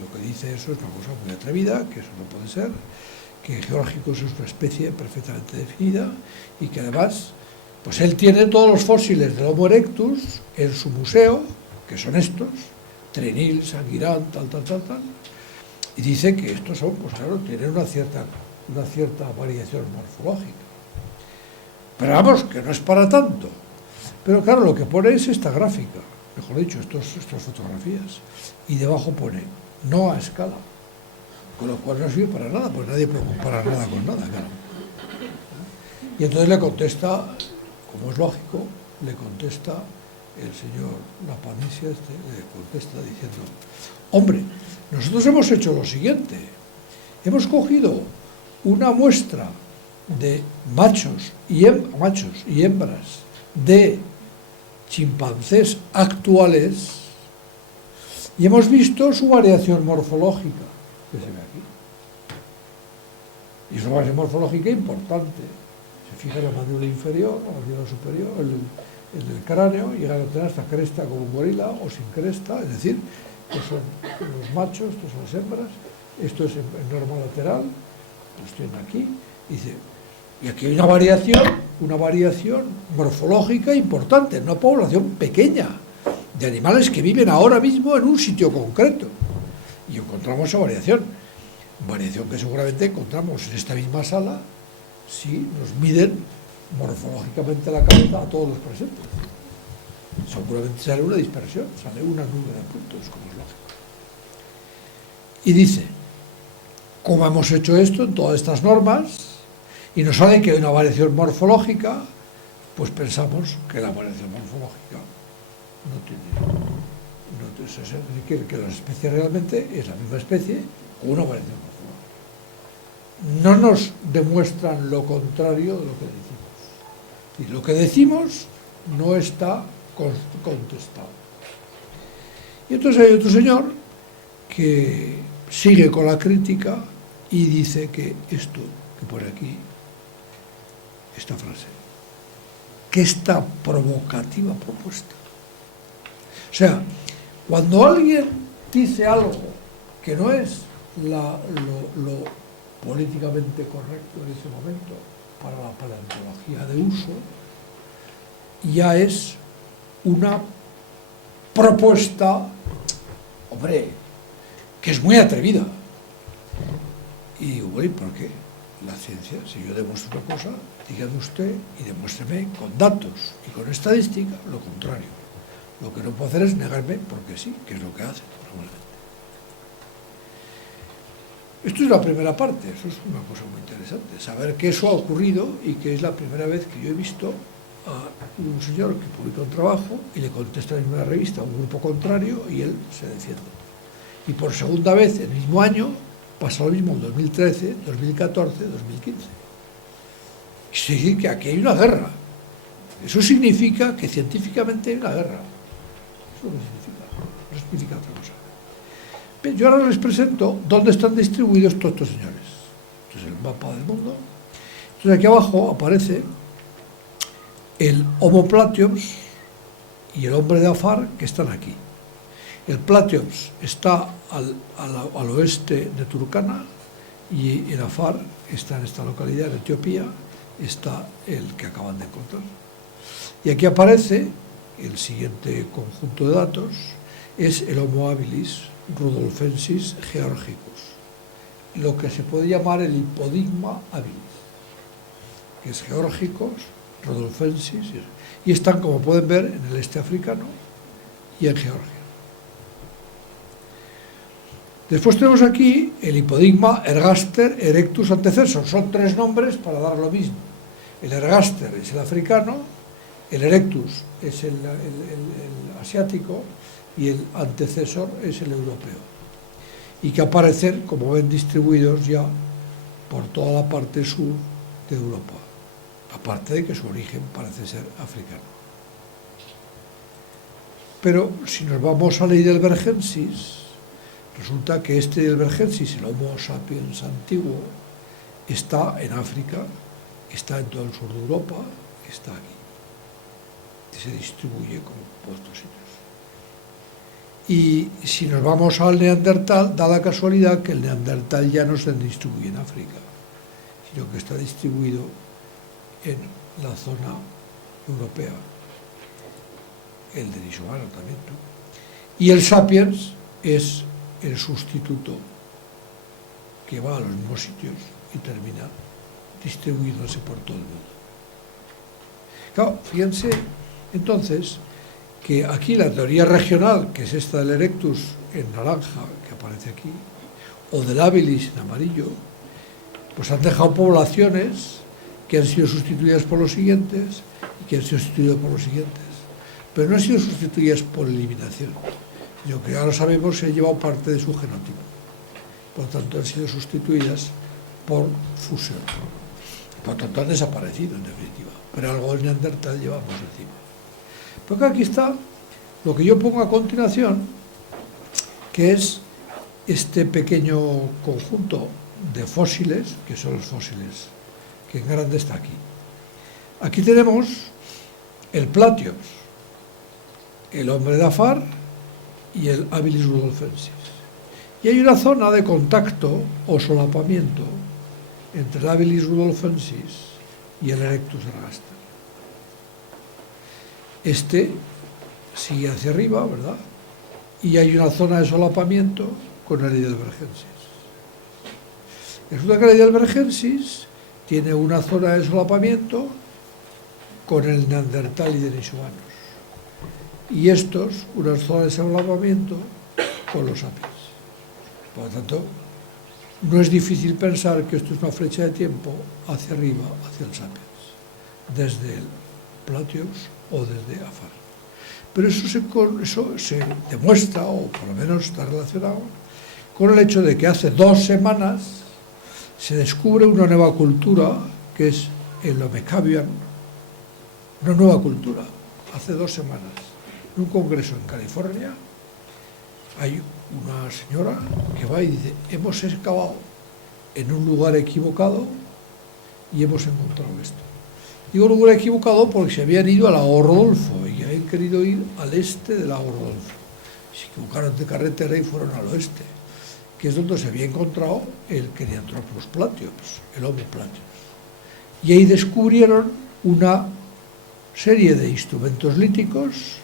lo que dice eso es una cosa muy atrevida, que eso no puede ser, que Georgicus es una especie perfectamente definida y que además, pues él tiene todos los fósiles del Homo erectus en su museo, que son estos, Trenil, Sanguirán, tal, y dice que estos son, pues claro, tienen una cierta variación morfológica. Pero vamos, que no es para tanto. Pero claro, lo que pone es esta gráfica, mejor dicho, estas fotografías, y debajo pone no a escala, con lo cual no sirve para nada, pues nadie puede comparar nada con nada, claro. Y entonces le contesta, como es lógico, le contesta el señor Lapanicia, le contesta diciendo, hombre, nosotros hemos hecho lo siguiente, hemos cogido una muestra de machos y hembras de chimpancés actuales Y hemos visto su variación morfológica, que se ve aquí. Y es una variación morfológica importante. Se fija en la mandíbula inferior, la mandíbula superior, el cráneo, llegan a tener esta cresta como un gorila o sin cresta, es decir, estos son los machos, estos son las hembras, esto es en norma lateral, los tienen aquí, y aquí hay una variación morfológica importante, una población pequeña de animales que viven ahora mismo en un sitio concreto, y encontramos esa variación que seguramente encontramos en esta misma sala si nos miden morfológicamente la cabeza a todos los presentes. Seguramente sale una dispersión, sale una nube de puntos, como es lógico. Y dice, ¿cómo hemos hecho esto en todas estas normas? Y nos sale que hay una variación morfológica, pues pensamos que la variación morfológica eso significa que la especie realmente es la misma especie con una variación morfológica. No nos demuestran lo contrario de lo que decimos. Y lo que decimos no está contestado. Y entonces hay otro señor que sigue con la crítica y dice que esto que pone aquí, esta frase, que esta provocativa propuesta. O sea, cuando alguien dice algo que no es lo políticamente correcto en ese momento para la paleontología de uso, ya es una propuesta, hombre, que es muy atrevida. Y digo, bueno, ¿por qué? La ciencia, si yo demuestro una cosa, dígame usted y demuéstreme con datos y con estadística lo contrario. Lo que no puedo hacer es negarme porque sí, que es lo que hace normalmente. Esto es la primera parte, eso es una cosa muy interesante, saber que eso ha ocurrido y que es la primera vez que yo he visto a un señor que publica un trabajo y le contesta en una revista a un grupo contrario y él se defiende. Y por segunda vez en el mismo año pasa lo mismo en 2013, 2014, 2015. Es decir, que aquí hay una guerra. Eso significa que científicamente hay una guerra. Eso es lo que significa, no significa otra cosa. Bien, yo ahora les presento dónde están distribuidos todos estos señores. Este es el mapa del mundo. Entonces aquí abajo aparece el Homo plateops y el hombre de Afar, que están aquí. El plateops está al oeste de Turkana y el Afar está en esta localidad, en Etiopía, está el que acaban de encontrar. Y aquí aparece el siguiente conjunto de datos, es el Homo habilis rudolfensis georgicus, lo que se puede llamar el hipodigma habilis, que es georgicus, rudolfensis, y están, como pueden ver, en el este africano y en Georgia. Después tenemos aquí el hipodigma ergaster erectus antecessor. Son tres nombres para dar lo mismo. El ergaster es el africano, el erectus es el asiático y el antecesor es el europeo. Y que aparecen, como ven, distribuidos ya por toda la parte sur de Europa. Aparte de que su origen parece ser africano. Pero si nos vamos a la Heidelbergensis, resulta que este Heidelbergensis, el Homo sapiens antiguo, está en África, está en todo el sur de Europa, está aquí. Y se distribuye como por estos sitios. Y si nos vamos al Neandertal, da la casualidad que el Neandertal ya no se distribuye en África, sino que está distribuido en la zona europea, el de Denisovano también, ¿no? Y el Sapiens es el sustituto que va a los mismos sitios y termina distribuyéndose por todo el mundo. Claro, fíjense entonces que aquí la teoría regional, que es esta del Erectus en naranja, que aparece aquí, o del Habilis en amarillo, pues han dejado poblaciones que han sido sustituidas por los siguientes y que han sido sustituidas por los siguientes, pero no han sido sustituidas por eliminación, sino que ahora sabemos que han llevado parte de su genotipo, por lo tanto han sido sustituidas por fusión, por lo tanto han desaparecido en definitiva, pero algo del Neandertal llevamos encima. Porque aquí está lo que yo pongo a continuación, que es este pequeño conjunto de fósiles, que son los fósiles que en grande está aquí. Aquí tenemos el Platios, el hombre de Afar y el Habilis rudolfensis. Y hay una zona de contacto o solapamiento entre el Habilis rudolfensis y el Erectus ergaster. Este sigue hacia arriba, ¿verdad? Y hay una zona de solapamiento con el Heidelbergensis. Resulta que el Heidelbergensis tiene una zona de solapamiento con el Neandertal y denisovanos. Y estos, unas zonas de solapamiento con los sapiens. Por lo tanto, no es difícil pensar que esto es una flecha de tiempo hacia arriba, hacia el sapiens, desde el Platios o desde Afar. Pero eso se demuestra, o por lo menos está relacionado, con el hecho de que hace 2 semanas se descubre una nueva cultura, que es el Homecabian, una nueva cultura. Hace 2 semanas, en un congreso en California, hay una señora que va y dice: hemos excavado en un lugar equivocado y hemos encontrado esto. Digo lugar equivocado porque se habían ido al lago Rodolfo y habían querido ir al este del lago Rodolfo. Se equivocaron de carretera y fueron al oeste, que es donde se había encontrado el Kenyanthropus platios, el Homo platios. Y ahí descubrieron una serie de instrumentos líticos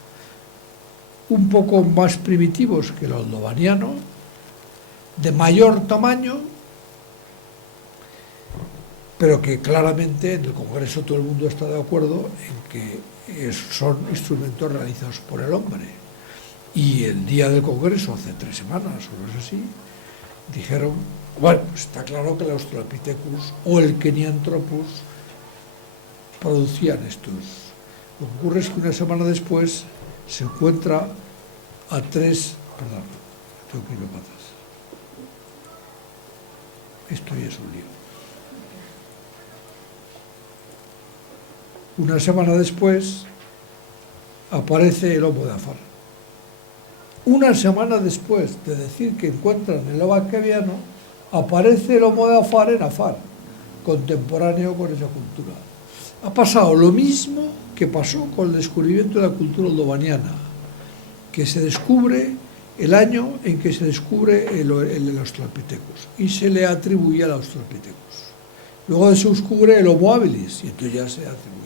un poco más primitivos que el oldovaniano, de mayor tamaño, pero que claramente en el Congreso todo el mundo está de acuerdo en que son instrumentos realizados por el hombre. Y el día del Congreso, hace 3 semanas o no sé si, dijeron, bueno, pues está claro que el Australopithecus o el Kenyanthropus producían estos. Lo que ocurre es que una semana después se encuentra a 3, perdón, tengo que ir a patas. Esto ya es un lío. Una semana después aparece el Homo de Afar. Una semana después de decir que encuentran el Homecabiano, aparece el Homo de Afar en Afar, contemporáneo con esa cultura. Ha pasado lo mismo que pasó con el descubrimiento de la cultura oldovaniana, que se descubre el año en que se descubre el Australopithecus y se le atribuye al Australopithecus. Luego se descubre el Homo habilis y entonces ya se atribuye.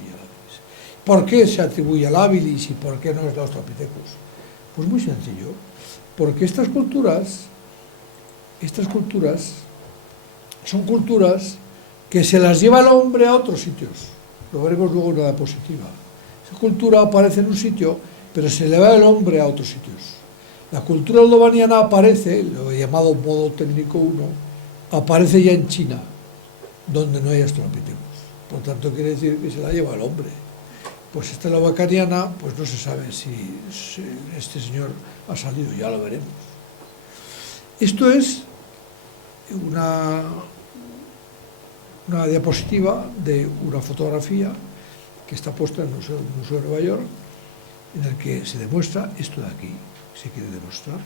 ¿Por qué se atribuye al habilis y por qué no es el Australopithecus? Pues muy sencillo, porque estas culturas son culturas que se las lleva el hombre a otros sitios. Lo veremos luego en la diapositiva. Esa cultura aparece en un sitio, pero se le va el hombre a otros sitios. La cultura oldovaniana aparece, lo he llamado modo técnico 1, aparece ya en China, donde no hay Australopithecus. Por tanto, quiere decir que se la lleva el hombre. Pues esta lavacaniana, pues no se sabe si este señor ha salido, ya lo veremos. Esto es una diapositiva de una fotografía que está puesta en el Museo de Nueva York, en el que se demuestra esto de aquí. Se quiere demostrar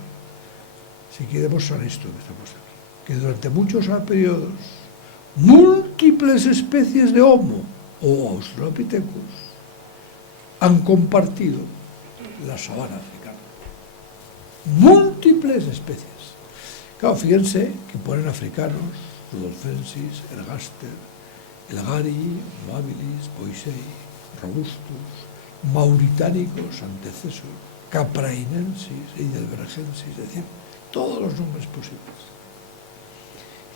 esto que está puesto aquí, que durante muchos periodos múltiples especies de Homo o Australopithecus han compartido la sabana africana. Múltiples especies. Claro, fíjense que ponen africanos, rudolfensis, ergaster, elgari, Homo habilis, boisei, robustus, mauritánicos, antecesos, caprainensis, heidelbergensis, es decir, todos los nombres posibles.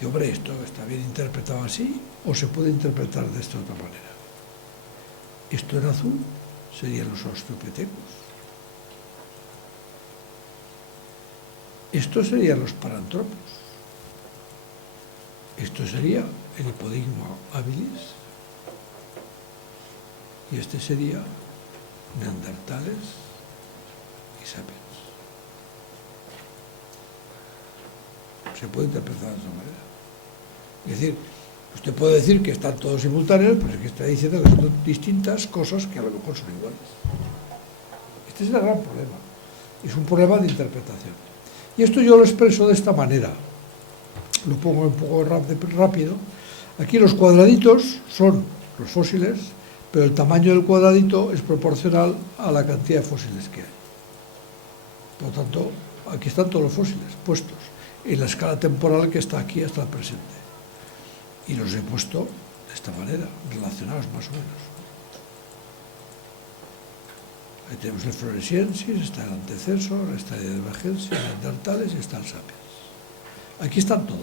Y hombre, ¿esto está bien interpretado así o se puede interpretar de esta otra manera? Esto en azul serían los Australopithecus. Estos serían los Paranthropus. Esto sería el Hipodigma habilis. Y este sería Neandertales y Sapiens. Se puede interpretar de esa manera. Es decir, usted puede decir que están todos simultáneos, pero es que está diciendo que son distintas cosas que a lo mejor son iguales. Este es el gran problema. Es un problema de interpretación. Y esto yo lo expreso de esta manera. Lo pongo un poco rápido. Aquí los cuadraditos son los fósiles, pero el tamaño del cuadradito es proporcional a la cantidad de fósiles que hay. Por lo tanto, aquí están todos los fósiles puestos en la escala temporal que está aquí hasta el presente. Y los he puesto de esta manera, relacionados más o menos. Ahí tenemos el Floresiensis, está el Antecesor, está el Heidelbergensis, el Neandertales y está el Sapiens. Aquí están todos.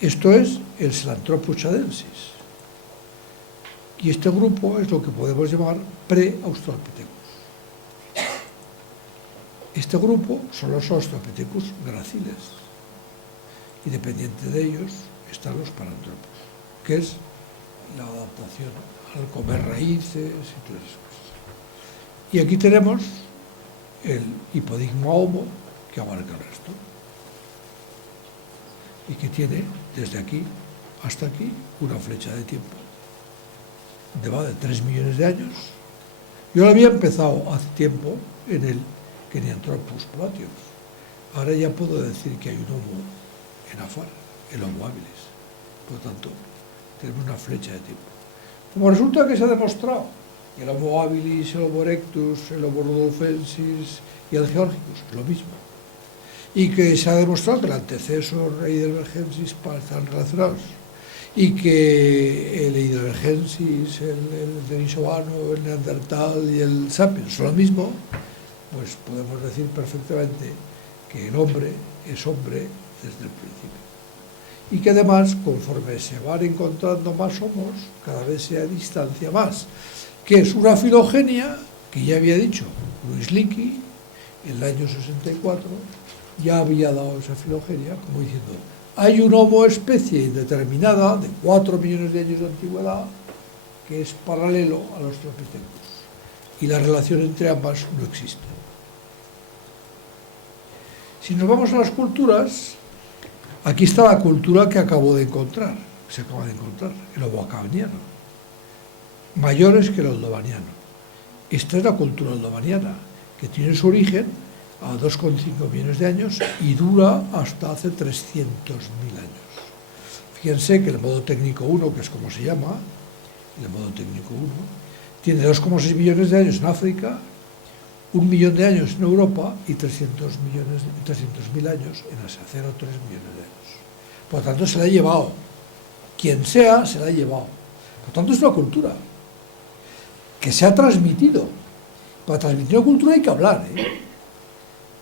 Esto es el Sahelanthropus chadensis. Y este grupo es lo que podemos llamar pre-Australopithecus. Este grupo son los Australopithecus graciles. Y dependiente de ellos están los Paranthropus, que es la adaptación al comer raíces y todas esas cosas. Y aquí tenemos el Hipodigma Homo, que abarca el resto. Y que tiene, desde aquí hasta aquí, una flecha de tiempo. Va de 3 millones de años. Yo lo había empezado hace tiempo en el Kenyanthropus plateus. Ahora ya puedo decir que hay un Homo en Afar, el Homo habilis. Por lo tanto, tenemos una flecha de tiempo. Como resulta que se ha demostrado que el Homo habilis, el Homo erectus, el Homo rudolfensis y el Georgicus es lo mismo, y que se ha demostrado que el Antecesor e Heidelbergensis están relacionados, y que el Heidelbergensis, el denisovano, el Neandertal y el Sapiens son lo mismo, pues podemos decir perfectamente que el hombre es hombre desde el principio. Y que además, conforme se van encontrando más homos, cada vez se distancia más, que es una filogenia, que ya había dicho Louis Leakey, en el año 64, ya había dado esa filogenia, como diciendo, hay un Homo especie indeterminada, de 4 millones de años de antigüedad, que es paralelo a los Australopithecus. Y la relación entre ambas no existe. Si nos vamos a las culturas, aquí está la cultura que acabo de encontrar, se acaba de encontrar, el Homo-acabaniano, mayores que el oldovaniano. Esta es la cultura oldovaniana, que tiene su origen a 2,5 millones de años y dura hasta hace 300.000 años. Fíjense que el modo técnico 1, que es como se llama, el modo técnico 1, tiene 2,6 millones de años en África, 1 millón de años en Europa y 300.000 años en Asia, 0,3 millones de años. Por lo tanto, se la ha llevado. Quien sea, se la ha llevado. Por lo tanto, es una cultura que se ha transmitido. Para transmitir una cultura hay que hablar,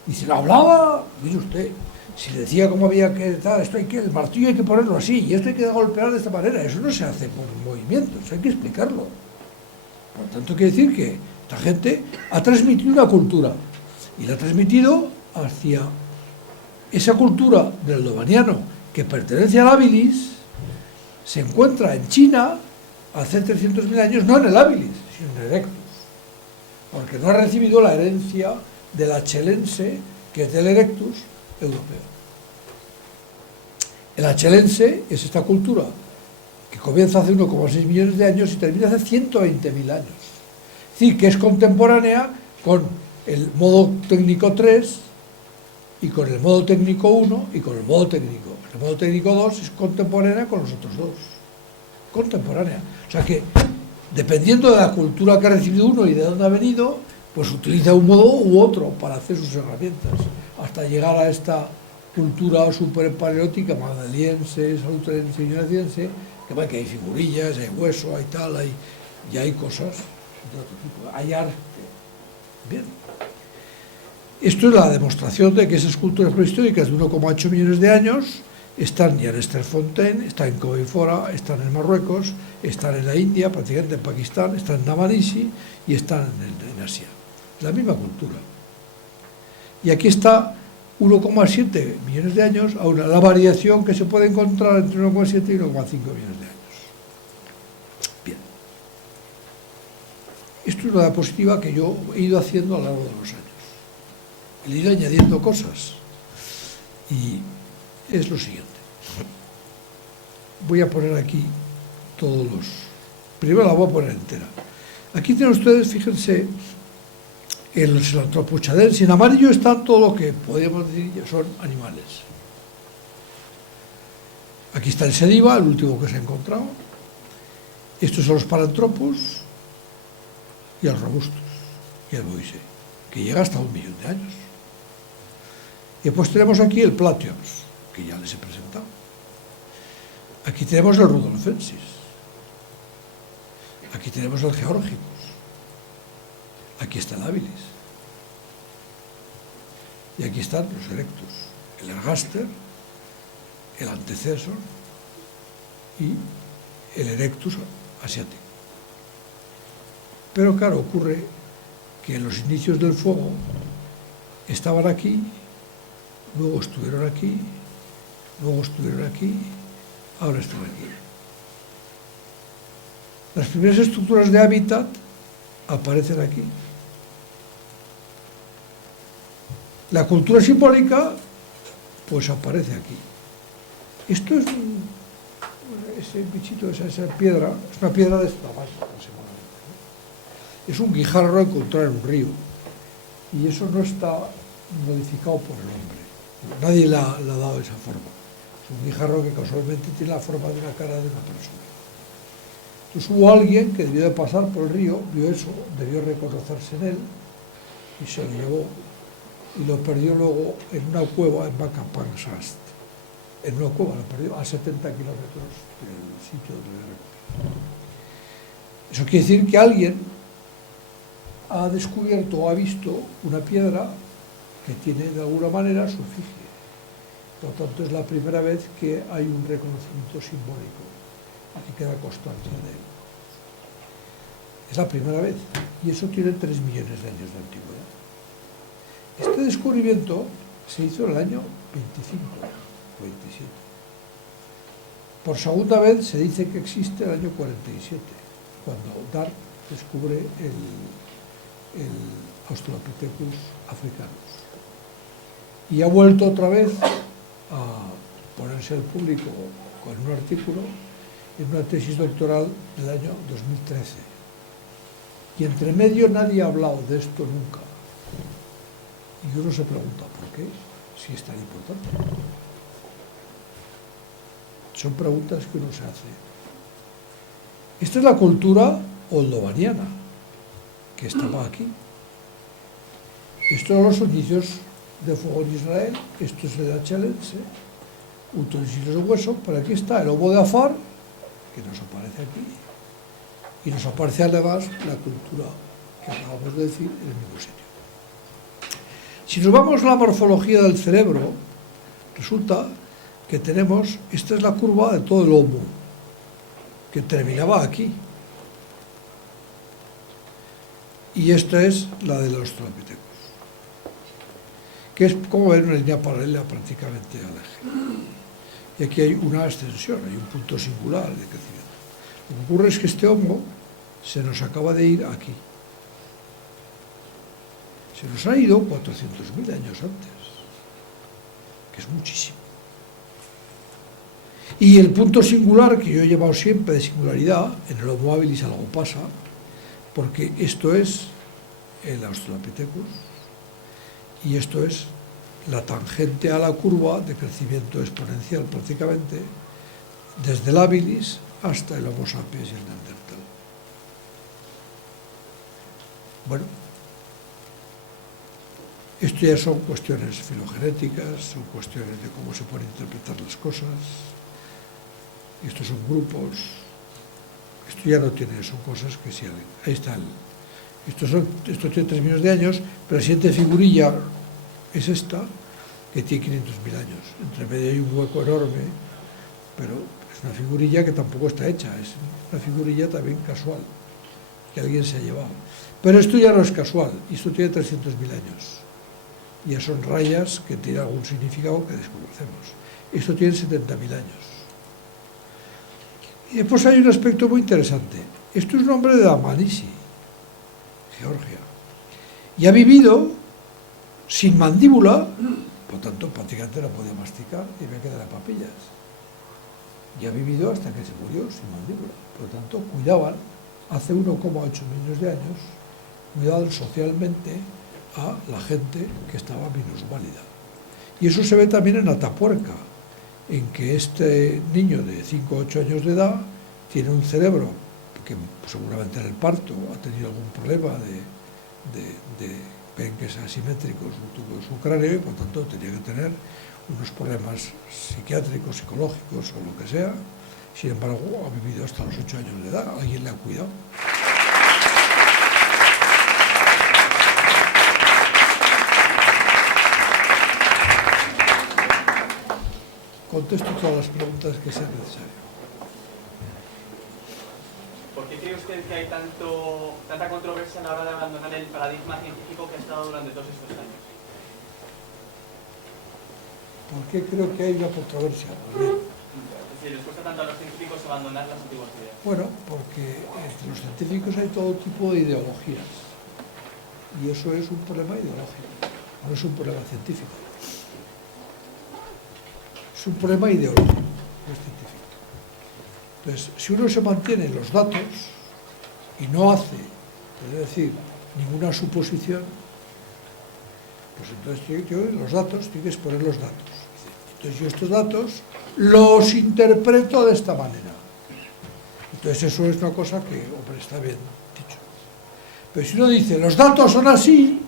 Y si lo hablaba, mire usted, si decía cómo había que dar, el martillo hay que ponerlo así, y esto hay que golpear de esta manera, eso no se hace por movimientos, hay que explicarlo. Por lo tanto, quiere decir que esta gente ha transmitido una cultura, y la ha transmitido hacia esa cultura del oldovaniano que pertenece al habilis, se encuentra en China hace 300.000 años, no en el habilis, sino en el erectus, porque no ha recibido la herencia del achelense, que es del erectus europeo. El achelense es esta cultura que comienza hace 1,6 millones de años y termina hace 120.000 años. Es decir, que es contemporánea con el modo técnico 3 y con el modo técnico 1 y con el modo técnico. El modo técnico 2 es contemporánea con los otros dos. Contemporánea. O sea que, dependiendo de la cultura que ha recibido uno y de dónde ha venido, pues utiliza un modo u otro para hacer sus herramientas, hasta llegar a esta cultura superpaleolítica, magdaliense, salutrense y yunaciense, que hay figurillas, hay hueso, hay tal, y hay cosas de otro tipo, hay arte. Bien. Esto es la demostración de que esas culturas prehistóricas de 1,8 millones de años están ya en Sterfontein, están en Coveifora, están en Marruecos, están en la India, prácticamente en Pakistán, están en Namanisi y están en Asia. La misma cultura. Y aquí está 1,7 millones de años, ahora la variación que se puede encontrar entre 1,7 y 1,5 millones de años. Bien. Esto es una diapositiva que yo he ido haciendo a lo largo de los años. He ido añadiendo cosas. Y es lo siguiente. Voy a poner aquí todos los... Primero la voy a poner entera. Aquí tienen ustedes, fíjense, El Sahelanthropus en amarillo está todo lo que podríamos decir que son animales. Aquí está el Sediba, el último que se ha encontrado. Estos son los Paranthropus y el Robustus y el Boisei, que llega hasta 1 millón de años. Y después tenemos aquí el Plateons, que ya les he presentado. Aquí tenemos el Rudolfensis. Aquí tenemos el Georgicus. Aquí está el Habilis. Y aquí están los Erectus, el Ergaster, el Antecesor y el Erectus asiático. Pero claro, ocurre que los inicios del fuego estaban aquí, luego estuvieron aquí, luego estuvieron aquí, ahora están aquí. Las primeras estructuras de hábitat aparecen aquí. La cultura simbólica, pues aparece aquí. Esto es ese bichito, esa piedra, es una piedra de esta tamaño, aproximadamente, ¿no? Es un guijarro encontrado en un río, y eso no está modificado por el hombre. Nadie le ha dado esa forma. Es un guijarro que casualmente tiene la forma de una cara de una persona. Entonces hubo alguien que debió de pasar por el río, vio eso, debió reconocerse en él, y se lo llevó, y lo perdió luego en una cueva en Makapansast. En una cueva, lo perdió a 70 kilómetros del sitio donde lo recogió. Eso quiere decir que alguien ha descubierto o ha visto una piedra que tiene de alguna manera su efigie. Por lo tanto, es la primera vez que hay un reconocimiento simbólico y que queda constancia de él. Es la primera vez, y eso tiene 3 millones de años de antigüedad. Este descubrimiento se hizo en el año 25, 27. Por segunda vez se dice que existe el año 47, cuando Darwin descubre el Australopithecus africanus. Y ha vuelto otra vez a ponerse al público con un artículo en una tesis doctoral del año 2013. Y entre medio nadie ha hablado de esto nunca. Y uno se pregunta, ¿por qué? Si es tan importante. Son preguntas que uno se hace. Esta es la cultura oldovaniana, que estaba aquí. Estos son los indicios de fuego en Israel, esto es el achelense, utensilios de hueso, pero aquí está el Homo de Afar, que nos aparece aquí, y nos aparece además la cultura que acabamos de decir en el mismo sitio. Si nos vamos a la morfología del cerebro, resulta que tenemos, esta es la curva de todo el Homo, que terminaba aquí. Y esta es la de los Australopithecus, que es como ver una línea paralela prácticamente al eje. Y aquí hay una ascensión, hay un punto singular de crecimiento. Lo que ocurre es que este Homo se nos acaba de ir aquí. Se nos ha ido 400.000 años antes, que es muchísimo. Y el punto singular que yo he llevado siempre de singularidad, en el Homo habilis algo pasa, porque esto es el Australopithecus y esto es la tangente a la curva de crecimiento exponencial prácticamente desde el habilis hasta el Homo sapiens y el Neandertal. Bueno, esto ya son cuestiones filogenéticas, son cuestiones de cómo se pueden interpretar las cosas. Estos son grupos. Esto ya no tiene, son cosas que sí. Ahí está. Esto tiene 3 millones de años, pero la siguiente figurilla es esta, que tiene 500.000 años. Entre medio hay un hueco enorme, pero es una figurilla que tampoco está hecha, es una figurilla también casual, que alguien se ha llevado. Pero esto ya no es casual, esto tiene 300.000 años. Ya son rayas que tienen algún significado que desconocemos. Esto tiene 70.000 años. Y después hay un aspecto muy interesante. Esto es un hombre de Dmanisi, Georgia. Y ha vivido sin mandíbula, por tanto prácticamente no podía masticar y me quedan las papillas. Y ha vivido hasta que se murió sin mandíbula. Por lo tanto, cuidaban, hace 1,8 millones de años, cuidaban socialmente a la gente que estaba minusválida. Y eso se ve también en Atapuerca, en que este niño de 5 o 8 años de edad tiene un cerebro que seguramente en el parto ha tenido algún problema de penques asimétricos en su cráneo y por tanto tenía que tener unos problemas psiquiátricos, psicológicos o lo que sea. Sin embargo, ha vivido hasta los 8 años de edad. Alguien le ha cuidado. Contesto todas las preguntas que sean necesarias. ¿Por qué cree usted que hay tanta controversia a la hora de abandonar el paradigma científico que ha estado durante todos estos años? ¿Por qué creo que hay una controversia? Pues bien, Es decir, ¿les cuesta tanto a los científicos abandonar las antiguas ideas? bueno, porque entre los científicos hay todo tipo de ideologías. Y eso es un problema ideológico, no es un problema científico. Es un problema ideológico, no es científico. Entonces, si uno se mantiene en los datos y no hace, es decir, ninguna suposición, pues entonces yo en los datos tengo que exponer los datos. Entonces yo estos datos los interpreto de esta manera. Entonces eso es una cosa que, hombre, está bien dicho. Pero si uno dice, los datos son así,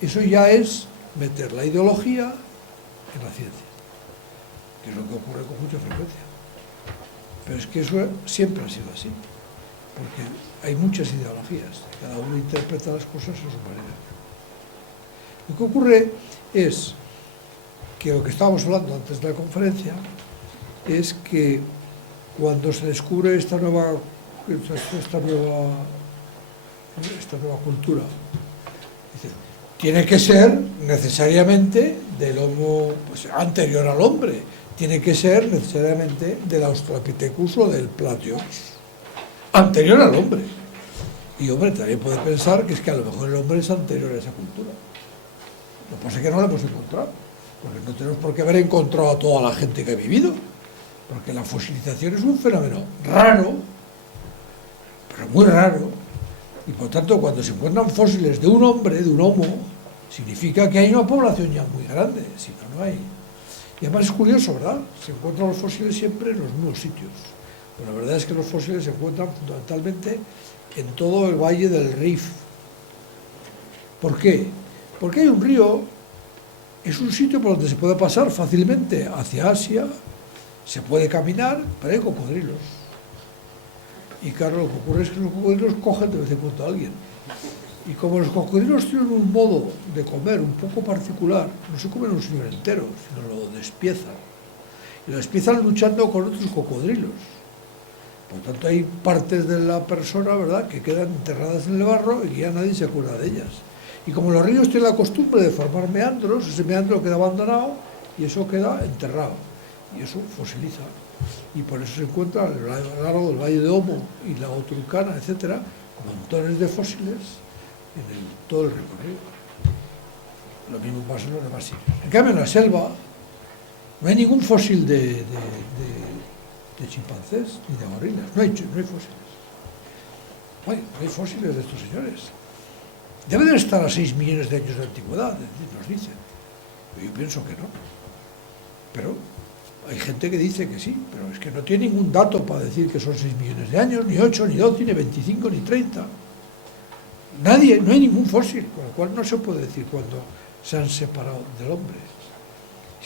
eso ya es meter la ideología en la ciencia, que es lo que ocurre con mucha frecuencia. Pero es que eso siempre ha sido así, porque hay muchas ideologías, cada uno interpreta las cosas a su manera. Lo que ocurre es que lo que estábamos hablando antes de la conferencia es que cuando se descubre esta nueva cultura, dice, tiene que ser necesariamente del homo anterior al hombre, tiene que ser necesariamente del Australopithecus o del Plateos, anterior al hombre. Y hombre, también puede pensar que es que a lo mejor el hombre es anterior a esa cultura. Lo que pasa es que no lo hemos encontrado, porque no tenemos por qué haber encontrado a toda la gente que ha vivido, porque la fosilización es un fenómeno raro, pero muy raro, y por tanto cuando se encuentran fósiles de un hombre, de un homo, significa que hay una población ya muy grande, si no, no hay. Y además es curioso, ¿verdad? Se encuentran los fósiles siempre en los mismos sitios. Pero la verdad es que los fósiles se encuentran fundamentalmente en todo el valle del Rif. ¿Por qué? Porque hay un río, es un sitio por donde se puede pasar fácilmente hacia Asia, se puede caminar, pero hay cocodrilos. Y claro, lo que ocurre es que los cocodrilos cogen de vez en cuando a alguien. Y como los cocodrilos tienen un modo de comer un poco particular, no se comen un señor entero, sino lo despiezan. Y lo despiezan luchando con otros cocodrilos. Por lo tanto, hay partes de la persona, ¿verdad?, que quedan enterradas en el barro y que ya nadie se acuerda de ellas. Y como los ríos tienen la costumbre de formar meandros, ese meandro queda abandonado y eso queda enterrado. Y eso fosiliza. Y por eso se encuentra a lo largo del Valle de Omo y la Otulcana, etcétera, montones de fósiles en todo el recorrido. Lo mismo pasa en los demás sitios. En cambio, en la selva no hay ningún fósil de chimpancés ni de gorilas. No hay fósiles. No hay fósiles de estos señores. Deben de estar a 6 millones de años de antigüedad, nos dicen. Yo pienso que no. Pero hay gente que dice que sí, pero es que no tiene ningún dato para decir que son 6 millones de años, ni 8, ni 12, ni 25, ni 30. Nadie, no hay ningún fósil, con lo cual no se puede decir cuándo se han separado del hombre.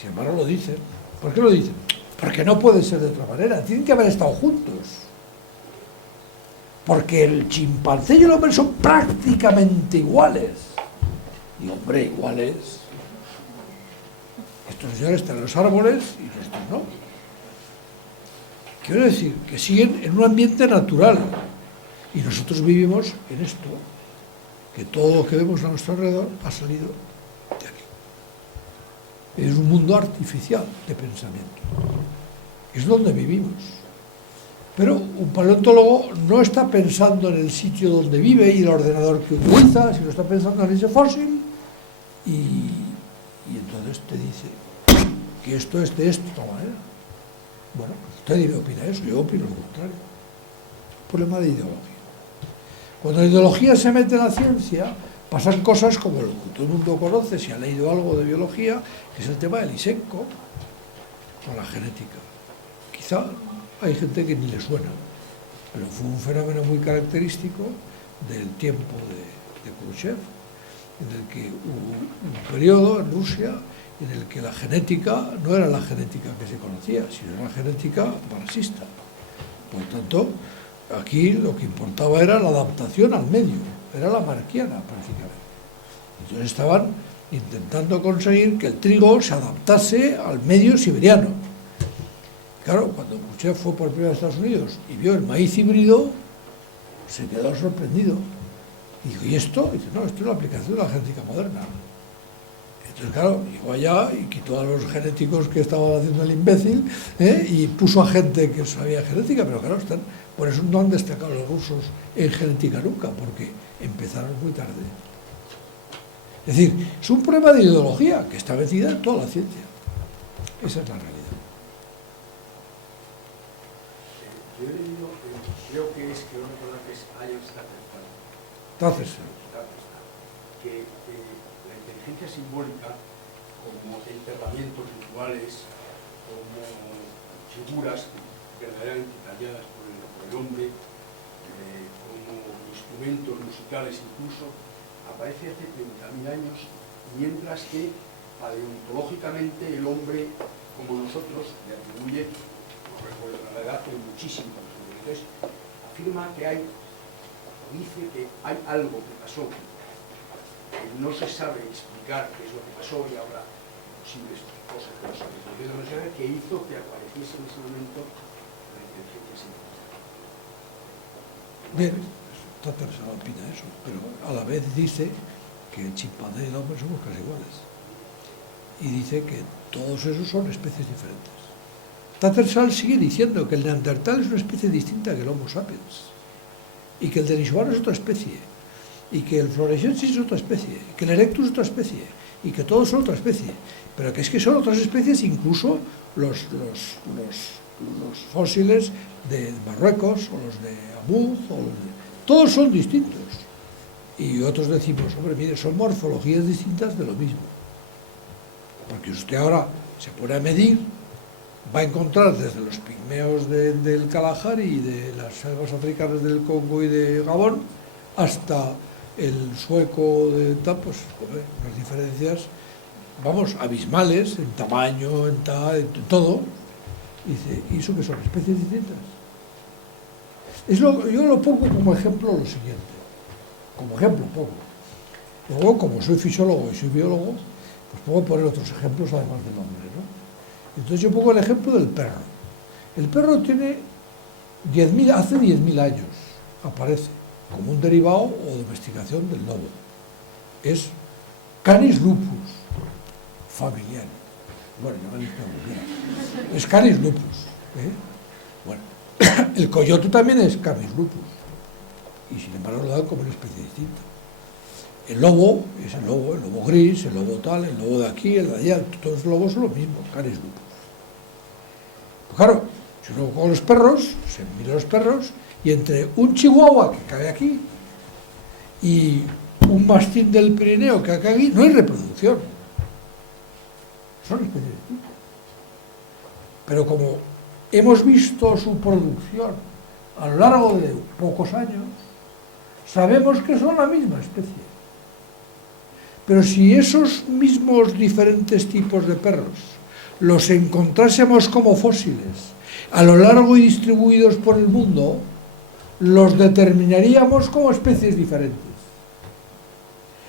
Sin embargo lo dicen. ¿Por qué lo dicen? Porque no puede ser de otra manera, tienen que haber estado juntos. Porque el chimpancé y el hombre son prácticamente iguales. Y hombre, iguales. Estos señores están en los árboles y estos no. Quiero decir que siguen en un ambiente natural. Y nosotros vivimos en esto, que todo lo que vemos a nuestro alrededor ha salido de aquí. Es un mundo artificial de pensamiento. Es donde vivimos. Pero un paleontólogo no está pensando en el sitio donde vive y el ordenador que utiliza, sino está pensando en ese fósil y entonces te dice que esto es de esta manera. Bueno, pues usted me opina eso, yo opino lo contrario. Problema de ideología. Cuando la ideología se mete en la ciencia, pasan cosas como lo que todo el mundo conoce, si ha leído algo de biología, que es el tema del Lysenko, con la genética. Quizá hay gente que ni le suena, pero fue un fenómeno muy característico del tiempo de Khrushchev, en el que hubo un periodo en Rusia en el que la genética no era la genética que se conocía, sino la genética marxista. Por tanto, aquí lo que importaba era la adaptación al medio, era la marquiana prácticamente. Entonces estaban intentando conseguir que el trigo se adaptase al medio siberiano. Claro, cuando Khrushchev fue por primera vez a Estados Unidos y vio el maíz híbrido, se quedó sorprendido. Y dijo, ¿y esto? Y dice, no, esto es la aplicación de la genética moderna. Entonces, claro, llegó allá y quitó a los genéticos que estaban haciendo el imbécil, y puso a gente que sabía genética, pero claro, por eso no han destacado los rusos en genética nunca, porque empezaron muy tarde. Es decir, es un problema de ideología que está metida en toda la ciencia. Esa es la realidad. Yo he leído, creo que es, que no recordar que es Ian Entonces, que la inteligencia simbólica, como enterramientos rituales, como figuras verdaderamente talladas por el hombre, como instrumentos musicales incluso, aparece hace 30.000 años, mientras que paleontológicamente el hombre, como nosotros, le atribuye, no recuerdo la edad, pero muchísimo. Entonces, afirma que hay, dice que hay algo que pasó, que no se sabe explicar qué es lo que pasó y habrá posibles cosas que no sabe, que hizo que apareciese en ese momento la inteligencia simbólica. bien, Tatar se opina eso, pero a la vez dice que el chimpancé y el hombre somos casi iguales. Y dice que todos esos son especies diferentes. Tattersall sigue diciendo que el neandertal es una especie distinta que el Homo sapiens, y que el denisovano es otra especie, y que el floresiensis es otra especie, y que el erectus es otra especie, y que todos son otra especie, pero que es que son otras especies incluso los fósiles de Marruecos, o los de Amud, o los de... todos son distintos. Y otros decimos, hombre, mire, son morfologías distintas de lo mismo. Porque usted ahora se pone a medir, va a encontrar desde los pigmeos del Kalahari y de las selvas africanas del Congo y de Gabón, hasta el sueco de tal, pues, hombre, unas diferencias, vamos, abismales, en tamaño, en todo. Y dice, ¿y eso que son especies distintas? Yo lo pongo como ejemplo lo siguiente. Como ejemplo pongo. Luego, como soy fisiólogo y soy biólogo, pues puedo poner otros ejemplos además del hombre, ¿no? Entonces yo pongo el ejemplo del perro. El perro tiene hace 10.000 años aparece como un derivado o domesticación del lobo. Es Canis lupus familiar. Bueno, ya me han dicho, es Canis lupus. Bueno, el coyote también es Canis lupus. Y sin embargo lo dan como una especie distinta. El lobo es el lobo gris, el lobo tal, el lobo de aquí, el de allá, todos los lobos son lo mismo, Canis lupus. Pues claro, si uno con los perros, se mira los perros, y entre un chihuahua que cabe aquí y un mastín del Pirineo que cabe aquí, no hay reproducción. Son especies distintas. Pero como hemos visto su producción a lo largo de pocos años, sabemos que son la misma especie. Pero si esos mismos diferentes tipos de perros los encontrásemos como fósiles a lo largo y distribuidos por el mundo, los determinaríamos como especies diferentes.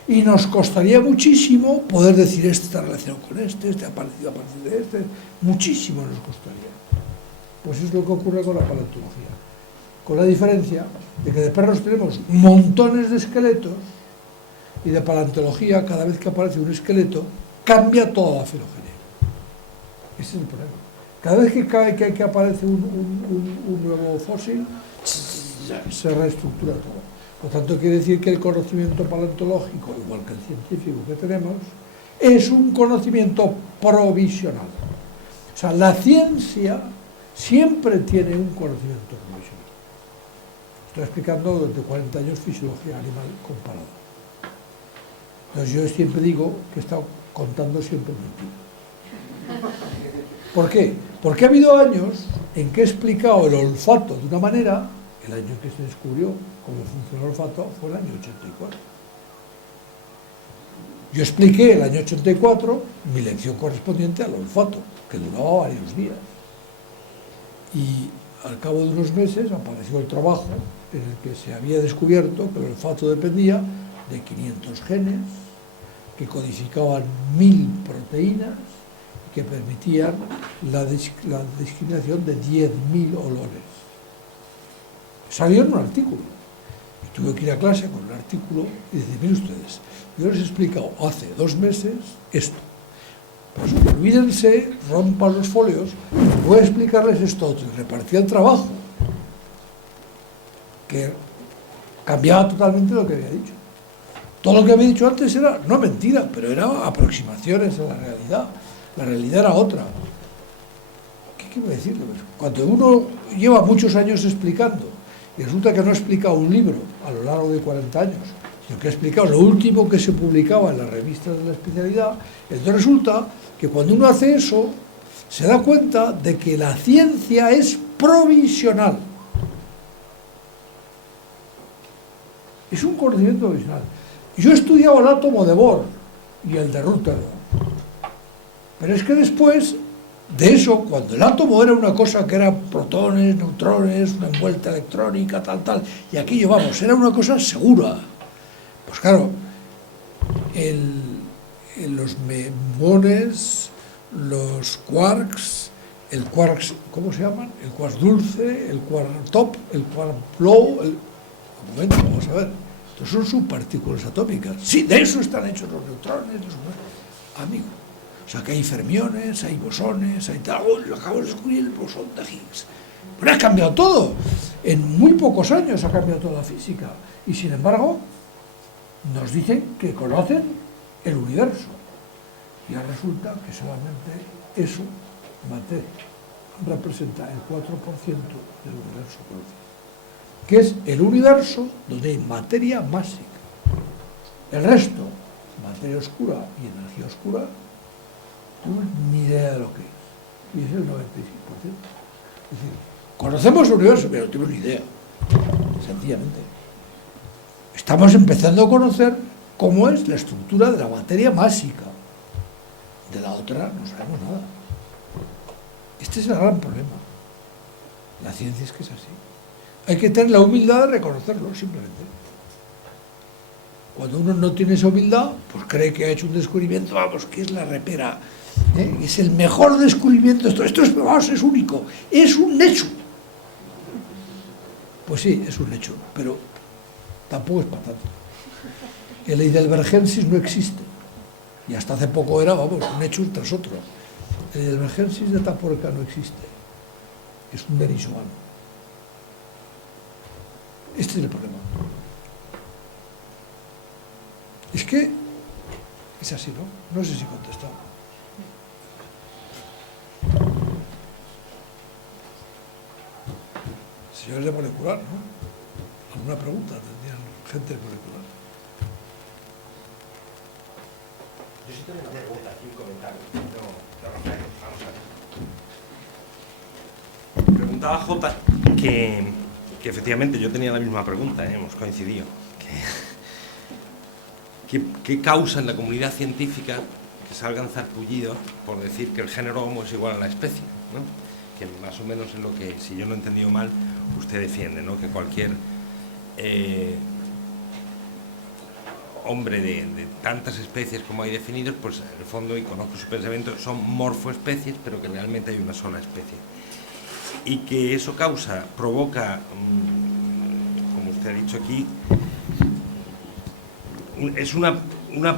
Y nos costaría muchísimo poder decir este está relacionado con este ha aparecido a partir de este, muchísimo nos costaría. Pues es lo que ocurre con la paleontología, con la diferencia de que de perros tenemos montones de esqueletos y de paleontología, cada vez que aparece un esqueleto, cambia toda la filogenia. Ese es el problema. Cada vez que aparece un nuevo fósil, se reestructura todo. Por tanto, quiere decir que el conocimiento paleontológico, igual que el científico que tenemos, es un conocimiento provisional. O sea, la ciencia siempre tiene un conocimiento provisional. Estoy explicando desde 40 años fisiología animal comparada. Entonces yo siempre digo que he estado contando siempre mentiras. ¿Por qué? Porque ha habido años en que he explicado el olfato de una manera. El año en que se descubrió cómo funciona el olfato fue el año 84. Yo expliqué el año 84 mi lección correspondiente al olfato, que duraba varios días. Y al cabo de unos meses apareció el trabajo en el que se había descubierto que el olfato dependía de 500 genes que codificaban 1000 proteínas y que permitían la discriminación de 10.000 olores. Salió en un artículo. Y tuve que ir a clase con un artículo y decir, miren ustedes, yo les he explicado hace 2 meses esto. Pues olvídense, rompan los folios, voy a explicarles esto otro. Y repartía el trabajo, que cambiaba totalmente lo que había dicho. Todo lo que había dicho antes era, no mentira, pero eran aproximaciones a la realidad. La realidad era otra. ¿Qué voy a decirle? Cuando uno lleva muchos años explicando y resulta que no ha explicado un libro a lo largo de 40 años, sino que ha explicado lo último que se publicaba en las revistas de la especialidad, entonces resulta que cuando uno hace eso, se da cuenta de que la ciencia es provisional. Es un conocimiento provisional. Yo he estudiado el átomo de Bohr y el de Rutherford, pero es que después de eso, cuando el átomo era una cosa que era protones, neutrones, una envuelta electrónica, tal, y aquello, vamos, era una cosa segura. Pues claro, los memones, los quarks, el quarks, ¿cómo se llaman? El quark dulce, el quark top, el quark low, un momento, vamos a ver, estos son subpartículas atómicas. Sí, de eso están hechos los neutrones, amigo. O sea, que hay fermiones, hay bosones, hay tal. Lo acabo de descubrir el bosón de Higgs. Pero ha cambiado todo. En muy pocos años ha cambiado toda la física. Y sin embargo, nos dicen que conocen el universo. Y ahora resulta que solamente eso, materia, representa el 4% del universo conocido. Que es el universo donde hay materia másica. El resto, materia oscura y energía oscura, ni idea de lo que es. Y es el 95%. Es decir, conocemos el universo, pero no tenemos ni idea. Sencillamente. Estamos empezando a conocer cómo es la estructura de la materia másica. De la otra no sabemos nada. Este es el gran problema. La ciencia es que es así. Hay que tener la humildad de reconocerlo, simplemente. Cuando uno no tiene esa humildad, pues cree que ha hecho un descubrimiento, vamos, que es la repera. Es el mejor descubrimiento, esto es, vamos, es único, es un hecho. Pues sí, es un hecho, pero tampoco es para tanto. El Heidelbergensis no existe, y hasta hace poco era, vamos, un hecho tras otro. El Heidelbergensis de Atapuerca no existe, es un denisovano. Este es el problema. Es que es así, ¿no? No sé si he contestado. Señores de molecular, ¿no? ¿Alguna pregunta? ¿Tendrían gente de molecular? Yo sí tengo una pregunta aquí, un comentario. Rafael, vamos a ver. Preguntaba Jota que efectivamente yo tenía la misma pregunta, hemos coincidido. ¿Qué causa en la comunidad científica que salgan zarpullidos por decir que el género Homo es igual a la especie, ¿no? Que más o menos es lo que, si yo no he entendido mal, usted defiende, ¿no? Que cualquier hombre de tantas especies como hay definidos, pues en el fondo, y conozco su pensamiento, son morfoespecies, pero que realmente hay una sola especie. Y que eso provoca, como usted ha dicho aquí, es una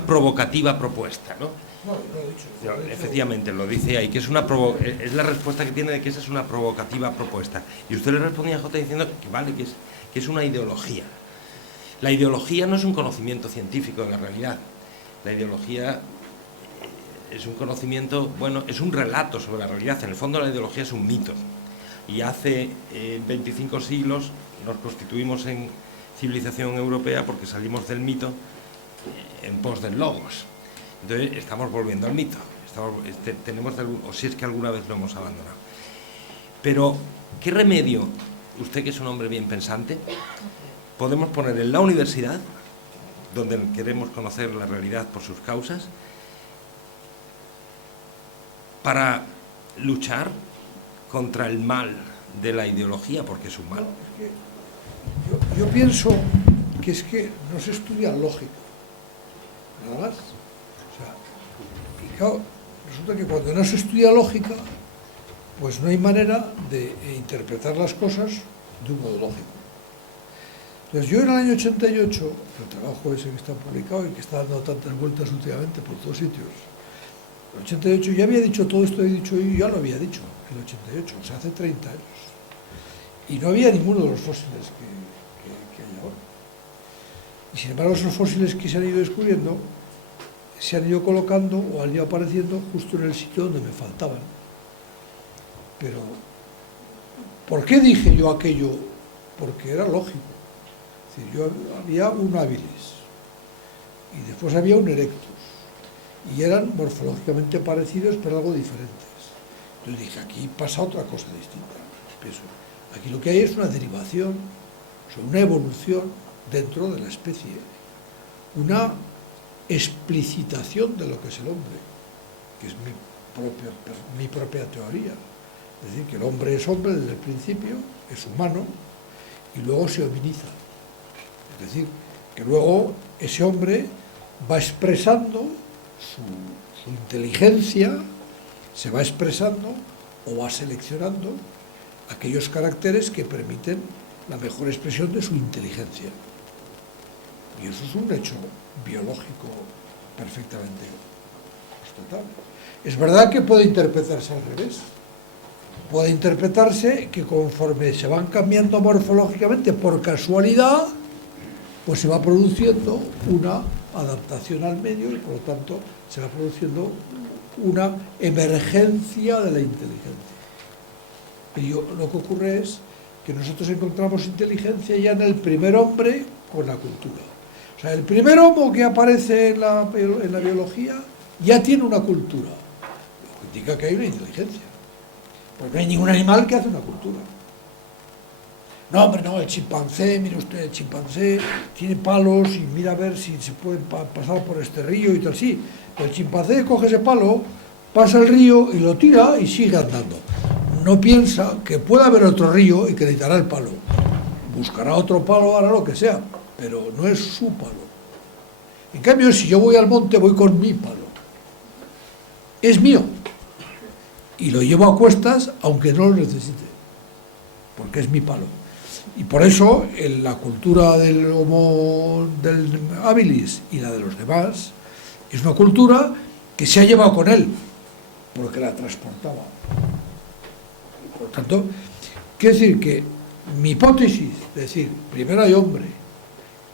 provocativa propuesta, ¿no? No, lo he dicho. Efectivamente, lo dice ahí, que es la respuesta que tiene de que esa es una provocativa propuesta. Y usted le respondía a Jota diciendo que vale, que es una ideología. La ideología no es un conocimiento científico de la realidad. La ideología es un conocimiento, bueno, es un relato sobre la realidad. En el fondo la ideología es un mito. Y hace 25 siglos nos constituimos en civilización europea porque salimos del mito en pos del logos. Entonces estamos volviendo al mito, o si es que alguna vez lo hemos abandonado. Pero, ¿qué remedio, usted que es un hombre bien pensante, podemos poner en la universidad, donde queremos conocer la realidad por sus causas, para luchar contra el mal de la ideología, porque es un mal? Yo pienso que es que no se estudia lógica, nada más. O sea, y claro, resulta que cuando no se estudia lógica, pues no hay manera de interpretar las cosas de un modo lógico. Entonces yo en el año 88, el trabajo ese que está publicado y que está dando tantas vueltas últimamente por todos sitios, en el 88 ya había dicho todo esto, he dicho yo, ya lo había dicho en el 88, o sea, hace 30 años. Y no había ninguno de los fósiles que hay ahora. Y sin embargo, esos fósiles que se han ido descubriendo se han ido colocando o han ido apareciendo justo en el sitio donde me faltaban. Pero, ¿por qué dije yo aquello? Porque era lógico. Es decir, yo había un habilis y después había un erectus y eran morfológicamente parecidos pero algo diferentes. Entonces dije, aquí pasa otra cosa distinta. Pienso, aquí lo que hay es una derivación, o sea, una evolución dentro de la especie, una explicitación de lo que es el hombre, que es mi propia teoría. Es decir, que el hombre es hombre desde el principio, es humano, y luego se hominiza. Es decir, que luego ese hombre va expresando su inteligencia, se va expresando o va seleccionando aquellos caracteres que permiten la mejor expresión de su inteligencia. Y eso es un hecho biológico perfectamente constatable. Es verdad que puede interpretarse al revés. Puede interpretarse que conforme se van cambiando morfológicamente por casualidad, pues se va produciendo una adaptación al medio y por lo tanto se va produciendo una emergencia de la inteligencia. Pero lo que ocurre es que nosotros encontramos inteligencia ya en el primer hombre con la cultura. O sea, el primer homo que aparece en la biología ya tiene una cultura, lo que indica que hay una inteligencia. Porque no hay ningún animal que hace una cultura. No, hombre, no, el chimpancé, mire usted, el chimpancé tiene palos y mira a ver si se puede pasar por este río y tal, sí. Pero el chimpancé coge ese palo, pasa el río y lo tira y sigue andando. No piensa que puede haber otro río y que necesitará el palo. Buscará otro palo, hará lo que sea, pero no es su palo. En cambio, si yo voy al monte, voy con mi palo. Es mío. Y lo llevo a cuestas, aunque no lo necesite, porque es mi palo. Y por eso, en la cultura del Homo del habilis y la de los demás, es una cultura que se ha llevado con él, porque la transportaba. Por lo tanto, quiere decir que mi hipótesis, es decir, primero hay hombre,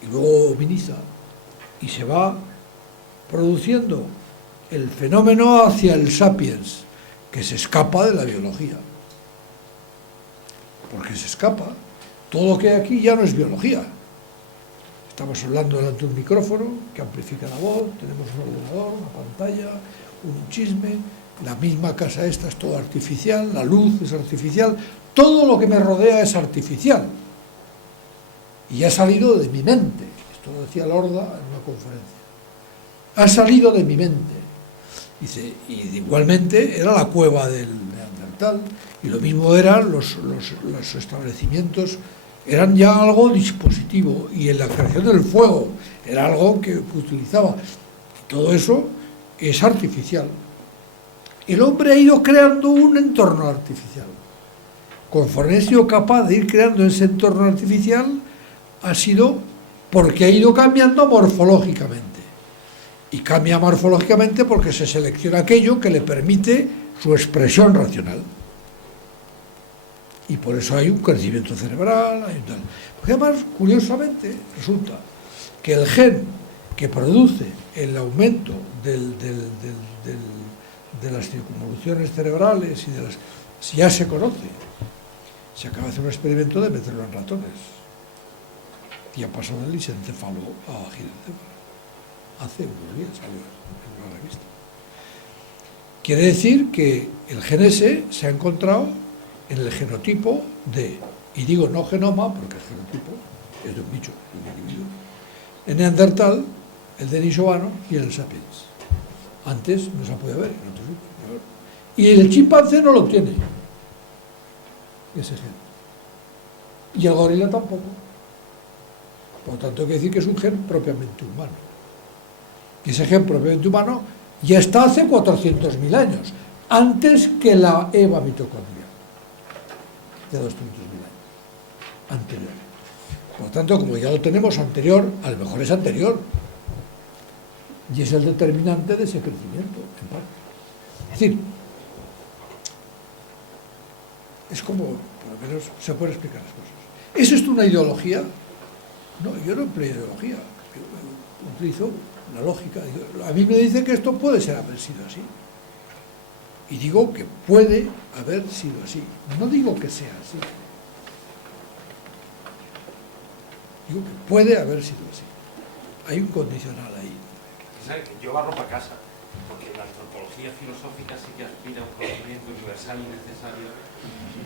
y luego hominiza, y se va produciendo el fenómeno hacia el sapiens, que se escapa de la biología. Porque se escapa. Todo lo que hay aquí ya no es biología. Estamos hablando delante de un micrófono que amplifica la voz, tenemos un ordenador, una pantalla, un chisme, la misma casa esta es todo artificial, la luz es artificial, todo lo que me rodea es artificial. Y ha salido de mi mente. Esto lo decía Lorda en una conferencia. Ha salido de mi mente. Dice, y igualmente era la cueva del Neandertal, y lo mismo eran los establecimientos, eran ya algo dispositivo, y en la creación del fuego era algo que utilizaba. Todo eso es artificial. El hombre ha ido creando un entorno artificial. Conforme ha sido capaz de ir creando ese entorno artificial, ha sido porque ha ido cambiando morfológicamente. Y cambia morfológicamente porque se selecciona aquello que le permite su expresión racional. Y por eso hay un crecimiento cerebral, hay un tal. Porque además, curiosamente, resulta que el gen que produce el aumento de las circunvoluciones cerebrales y de las, ya se conoce. Se acaba de hacer un experimento de meterlo en ratones. Y ha pasado del lisencéfalo a girencéfalo. hace unos días, salió en una revista. Quiere decir que el gen S se ha encontrado en el genotipo de, y digo no genoma, porque el genotipo es de un bicho, de un individuo, en Neandertal, el denisovano y en el sapiens. Antes no se podía ver en otros sitios. Y el chimpancé no lo tiene, ese gen. Y el gorila tampoco. Por lo tanto, hay que decir que es un gen propiamente humano. Y ese gen propiamente humano ya está hace 400.000 años, antes que la Eva mitocondrial, de 200.000 años, anterior. Por lo tanto, como ya lo tenemos anterior, a lo mejor es anterior. Y es el determinante de ese crecimiento, en parte. Es decir, es como, por lo menos, se puede explicar las cosas. ¿Es esto una ideología? No, yo no empleo ideología, yo utilizo la lógica. A mí me dice que esto puede haber sido así. Y digo que puede haber sido así. No digo que sea así. Digo que puede haber sido así. Hay un condicional ahí. Yo barro para casa, porque la antropología filosófica sí que aspira a un conocimiento universal y necesario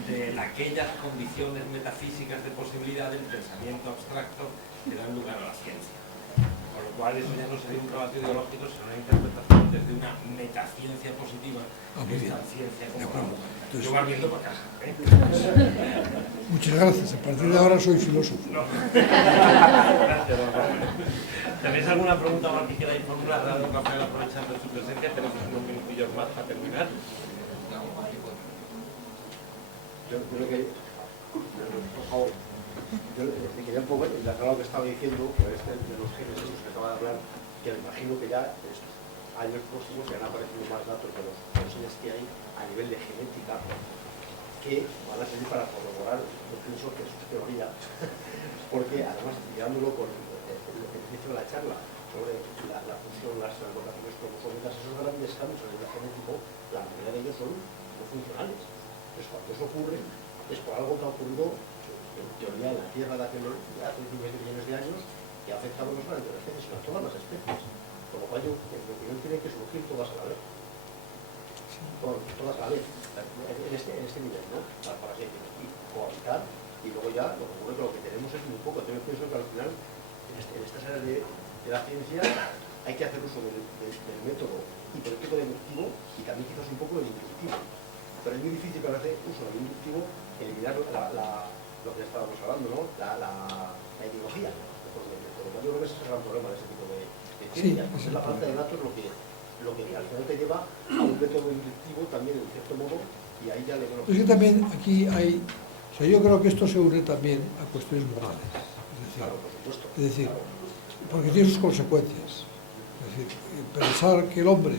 de aquellas condiciones metafísicas de posibilidad del pensamiento abstracto que dan lugar a la ciencia. Con lo cual eso ya no sería un trabajo ideológico, sino una interpretación desde una metaciencia positiva de esta ciencia como Entonces, yo barriendo para casa. Muchas gracias. A partir de ahora soy filósofo. No. Gracias, don Juan. ¿Tenéis alguna pregunta más que queráis formular? Dado Rafael, aprovechando su presencia, tenemos unos minutillos más para terminar. Yo creo que, por favor, yo le quería un poco enlazar lo que estaba diciendo, de los genes esos que acaba de hablar, que me imagino que ya en estos años próximos se han aparecido más datos de los fósiles que hay a nivel de genética que van a servir para corroborar, yo pienso que es su teoría, porque además, mirándolo con el inicio de la charla sobre la función, las translocaciones cromosómicas, esos grandes cambios a nivel genético, la mayoría de ellos son no funcionales. Entonces, cuando eso ocurre, es por algo que ha ocurrido, en teoría, en la Tierra de hace miles de millones de años, que ha afectado no solamente a las especies, sino a todas las especies. Por lo cual, en mi opinión, tienen que surgir todas a la vez. Todas a la vez, en este nivel, ¿no? Para así decirlo, y cohabitar, y luego ya lo que ocurre que lo que tenemos es muy poco. Yo pienso que al final, en estas áreas de la ciencia, hay que hacer uso del método hipotético deductivo y también quizás un poco del inductivo. Pero es muy difícil para hacer uso del inductivo eliminar lo que estábamos hablando, ¿no? La ideología. Por lo cual yo creo que ese es el gran problema de este tipo de ciencia. Sí, es la falta de datos lo que al final te lleva a un método inductivo también, en cierto modo, y ahí ya le veo. Es que también aquí hay, o sea, yo creo que esto se une también a cuestiones morales. Es decir, claro, por supuesto. Es decir, claro. Porque tiene sus consecuencias. Es decir, pensar que el hombre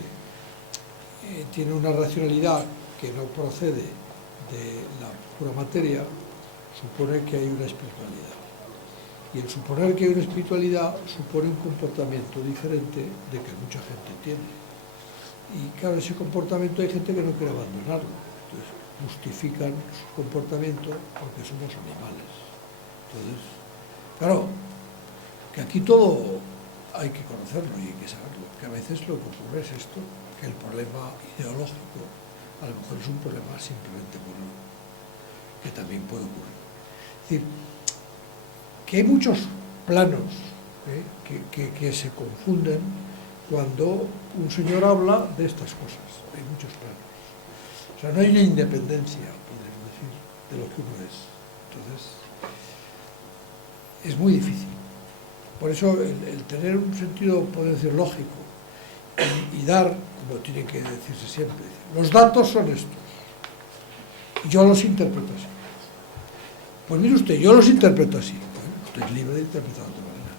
tiene una racionalidad que no procede de la pura materia supone que hay una espiritualidad. Y el suponer que hay una espiritualidad supone un comportamiento diferente de que mucha gente tiene. Y claro, ese comportamiento hay gente que no quiere abandonarlo. Entonces justifican su comportamiento porque somos animales. Entonces, claro, que aquí todo hay que conocerlo y hay que saberlo. Que a veces lo que ocurre es esto, que el problema ideológico a lo mejor es un problema simplemente bueno, que también puede ocurrir. Es decir, que hay muchos planos que se confunden cuando un señor habla de estas cosas. Hay muchos planos. O sea, no hay una independencia, podemos decir, de lo que uno es. Entonces, es muy difícil. Por eso el tener un sentido, poder decir, lógico y dar, como tiene que decirse siempre, los datos son estos. Y yo los interpreto así. Pues mire usted, yo los interpreto así. Bueno, usted es libre de interpretar de otra manera.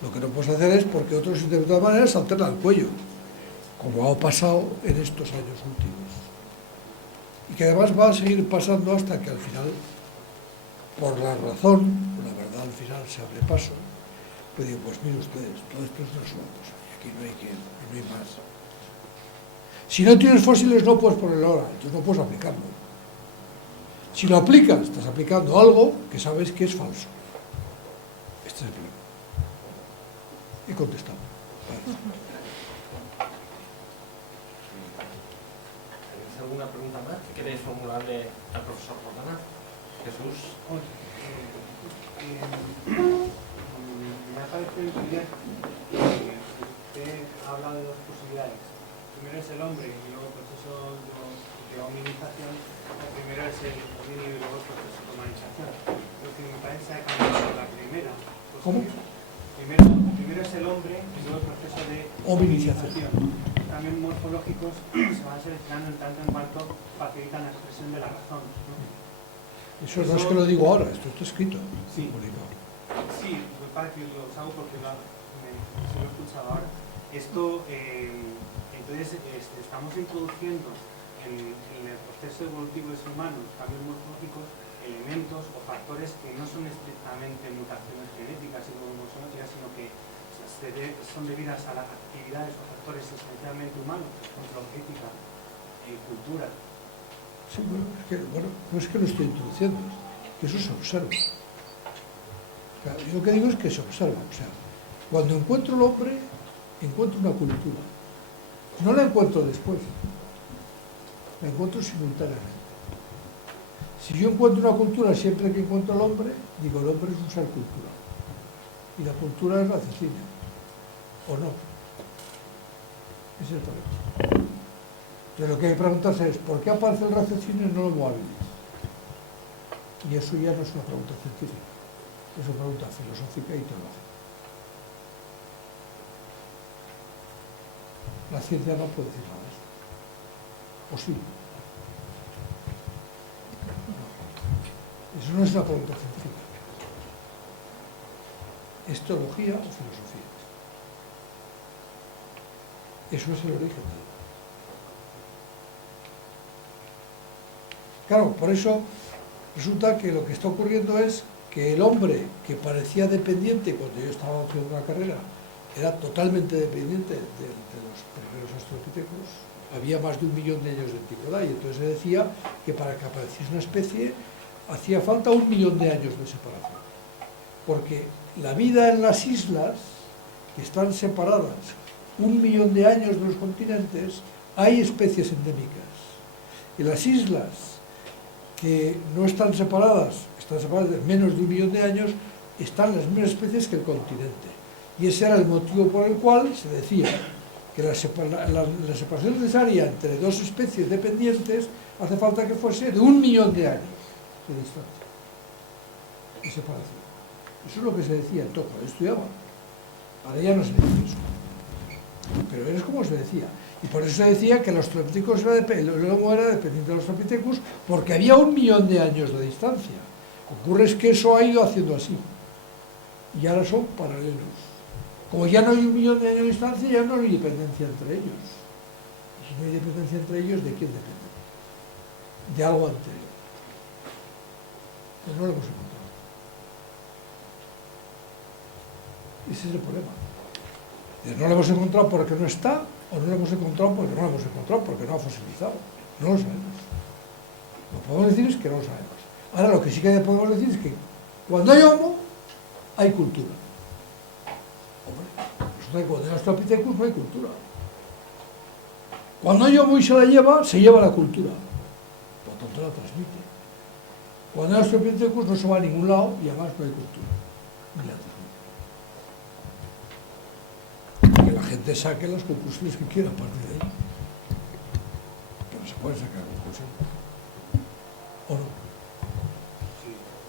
Lo que no puedes hacer es, porque otros interpretan de otra manera, saltarle al cuello, como ha pasado en estos años últimos. Y que además va a seguir pasando hasta que al final, por la razón, la verdad al final se abre paso, pues digo, pues mire ustedes, todo esto es una sola cosa, y aquí no hay más. Si no tienes fósiles no puedes ponerlo ahora, entonces no puedes aplicarlo. Si lo aplicas, estás aplicando algo que sabes que es falso. Este es el problema. He contestado. Vale. ¿Tenéis alguna pregunta más que queréis formularle al profesor Jordana? Jesús. Me ha parecido entender que usted habla de dos posibilidades. Primero es el hombre y luego el proceso de hominización. El primero es el hominio y luego el proceso de humanización. Lo que me parece ha cambiado la primera. ¿Cómo? Primero es el hombre y luego el proceso de Hominización. También morfológicos se van seleccionando en tanto en cuanto facilitan la expresión de la razón, ¿no? Eso no es que lo digo ahora, esto está escrito. Sí. Publicado. Sí, me parece que lo hago porque se lo he escuchado ahora. Esto, entonces, estamos introduciendo en el proceso evolutivo de ser humano, cambios morfológicos, elementos o factores que no son estrictamente mutaciones genéticas y cromosomáticas, sino que son debidas a las actividades o factores esencialmente humanos, por ejemplo, ética, cultura. Sí, no es que lo estoy introduciendo, es que eso se observa. O sea, yo lo que digo es que se observa. O sea, cuando encuentro el hombre, encuentro una cultura. No la encuentro después, la encuentro simultáneamente. Si yo encuentro una cultura siempre que encuentro al hombre, digo, el hombre es un ser cultural. Y la cultura es raciocinio. ¿O no? Ese es el problema. Entonces lo que hay que preguntarse es, ¿por qué aparece el raciocinio y no lo movilidad? Y eso ya no es una pregunta científica, es una pregunta filosófica y teológica. La ciencia no puede decir nada de eso. ¿O sí? No. Eso no es una pregunta científica. ¿Es teología o filosofía? Eso es el origen de ella. Claro, por eso resulta que lo que está ocurriendo es que el hombre que parecía dependiente cuando yo estaba haciendo una carrera era totalmente dependiente de los primeros australopithecus. Había más de 1 millón de años de antigüedad y entonces se decía que para que apareciese una especie hacía falta 1 millón de años de separación. Porque la vida en las islas, que están separadas 1 millón de años de los continentes, hay especies endémicas. En las islas que no están separadas de menos de 1 millón de años, están las mismas especies que el continente. Y ese era el motivo por el cual se decía que la separación necesaria entre dos especies dependientes hace falta que fuese de 1 millón de años de distancia, de separación. Eso es lo que se decía en todo cuando estudiaba. Ahora ya no se dice eso. Pero es como se decía. Y por eso se decía que los australopithecus el lomo era dependiente de los australopithecus porque había 1 millón de años de distancia. Ocurre es que eso ha ido haciendo así. Y ahora son paralelos. Como ya no hay 1 millón de años de distancia, ya no hay dependencia entre ellos. Y si no hay dependencia entre ellos, ¿de quién depende? De algo anterior. Pues no lo hemos encontrado. Ese es el problema. No lo hemos encontrado porque no está, o no lo hemos encontrado porque no lo hemos encontrado, porque no ha fosilizado. No lo sabemos. Lo que podemos decir es que no lo sabemos. Ahora lo que sí que podemos decir es que cuando hay homo, hay cultura. Hombre, resulta que cuando hay australopithecus no hay cultura. Cuando hay homo y se lleva la cultura. Por lo tanto la transmite. Cuando hay australopithecus no se va a ningún lado y además no hay cultura. Ni la transmite. Que la gente saque las conclusiones que quiera a partir de ahí. Pero se pueden sacar conclusiones. ¿O no?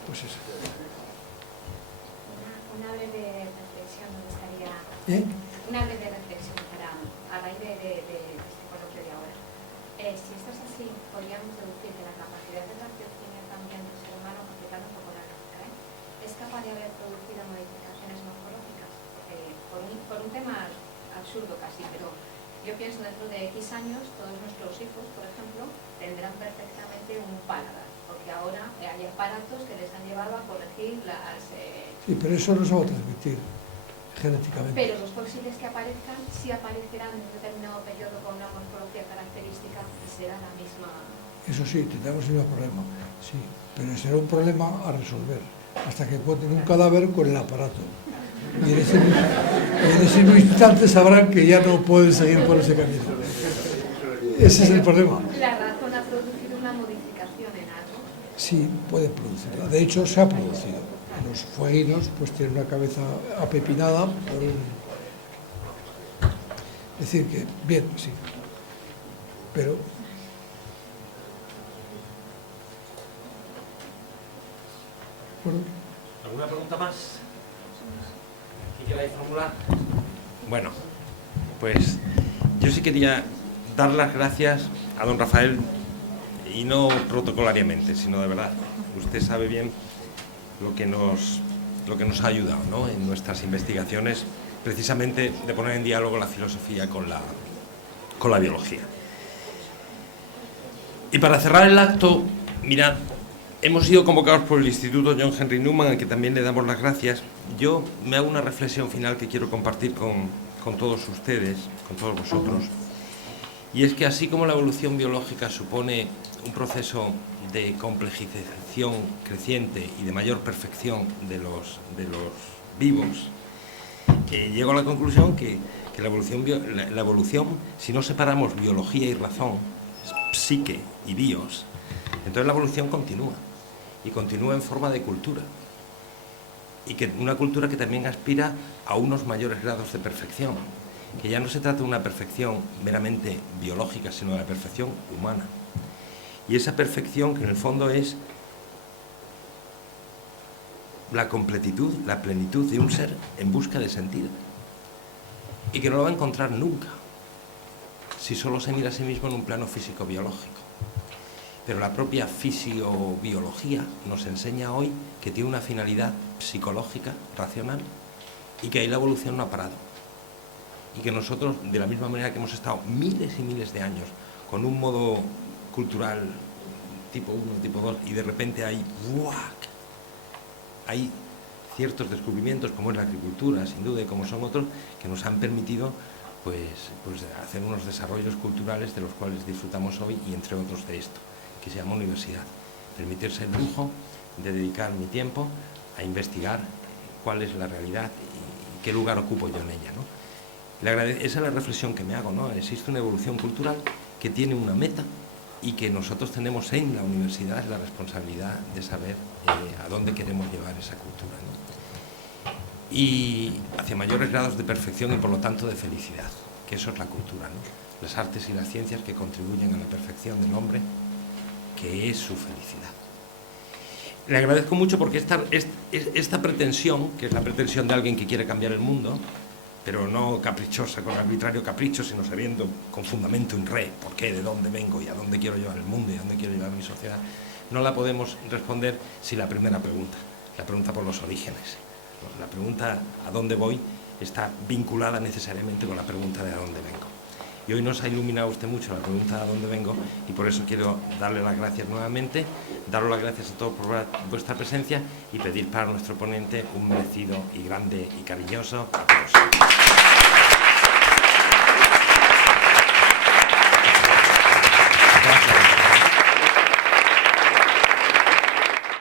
Pues eso. Una breve reflexión me gustaría. Una breve reflexión a raíz de este coloquio de ahora. Si esto es así, podríamos deducir que la capacidad de raciocinio también del ser humano, complicando un poco la lógica, es capaz de haber producido modificaciones morfológicas. Por un tema absurdo casi, pero yo pienso dentro de X años todos nuestros hijos, por ejemplo, tendrán perfectamente un paladar, porque ahora hay aparatos que les han llevado a corregir las... Sí, pero eso no se va a transmitir genéticamente. Pero los fósiles que aparezcan sí aparecerán en un determinado periodo con una morfología característica y será la misma... Eso sí, tendremos el mismo problema, sí, pero será un problema a resolver hasta que encuentren un cadáver con el aparato. Y en ese mismo... En ese instante sabrán que ya no pueden seguir por ese camino. Ese es el problema. ¿La razón ha producido una modificación en algo? Sí, puede producirla. De hecho, se ha producido. Los fueguinos pues tienen una cabeza apepinada por un... Es decir, que bien, sí. Pero... Bueno, ¿Alguna pregunta más que queráis formular? Bueno, pues yo sí quería dar las gracias a don Rafael, y no protocolariamente, sino de verdad. Usted sabe bien lo que nos ha ayudado, ¿no?, en nuestras investigaciones, precisamente de poner en diálogo la filosofía con la biología. Y para cerrar el acto, mirad, hemos sido convocados por el Instituto John Henry Newman, al que también le damos las gracias. Yo me hago una reflexión final que quiero compartir con todos ustedes, con todos vosotros, y es que así como la evolución biológica supone un proceso de complejización creciente y de mayor perfección de los vivos, llego a la conclusión que la evolución, si no separamos biología y razón, psique y bios, entonces la evolución continúa, y continúa en forma de cultura, y que una cultura que también aspira a unos mayores grados de perfección, que ya no se trata de una perfección meramente biológica, sino de la perfección humana. Y esa perfección que en el fondo es la completitud, la plenitud de un ser en busca de sentido, y que no lo va a encontrar nunca si solo se mira a sí mismo en un plano físico-biológico. Pero la propia fisiobiología nos enseña hoy que tiene una finalidad psicológica, racional, y que ahí la evolución no ha parado. Y que nosotros, de la misma manera que hemos estado miles y miles de años con un modo cultural tipo 1, tipo 2, y de repente hay ciertos descubrimientos, como es la agricultura, sin duda, y como son otros, que nos han permitido pues hacer unos desarrollos culturales de los cuales disfrutamos hoy, y entre otros de esto, que se llama universidad. Permitirse el lujo de dedicar mi tiempo a investigar cuál es la realidad y qué lugar ocupo yo en ella, ¿no? Esa es la reflexión que me hago, ¿no? Existe una evolución cultural que tiene una meta, y que nosotros tenemos en la universidad la responsabilidad de saber a dónde queremos llevar esa cultura, ¿no? Y hacia mayores grados de perfección y por lo tanto de felicidad, que eso es la cultura, ¿no? Las artes y las ciencias que contribuyen a la perfección del hombre, que es su felicidad. Le agradezco mucho porque esta pretensión, que es la pretensión de alguien que quiere cambiar el mundo, pero no caprichosa, con arbitrario capricho, sino sabiendo con fundamento in re por qué, de dónde vengo y a dónde quiero llevar el mundo y a dónde quiero llevar mi sociedad, no la podemos responder sin la primera pregunta, la pregunta por los orígenes. La pregunta ¿a dónde voy? Está vinculada necesariamente con la pregunta de ¿a dónde vengo? Y hoy nos ha iluminado usted mucho la pregunta de ¿a dónde vengo? Y por eso quiero darle las gracias nuevamente, daros las gracias a todos por vuestra presencia, y pedir para nuestro ponente un merecido y grande y cariñoso aplauso.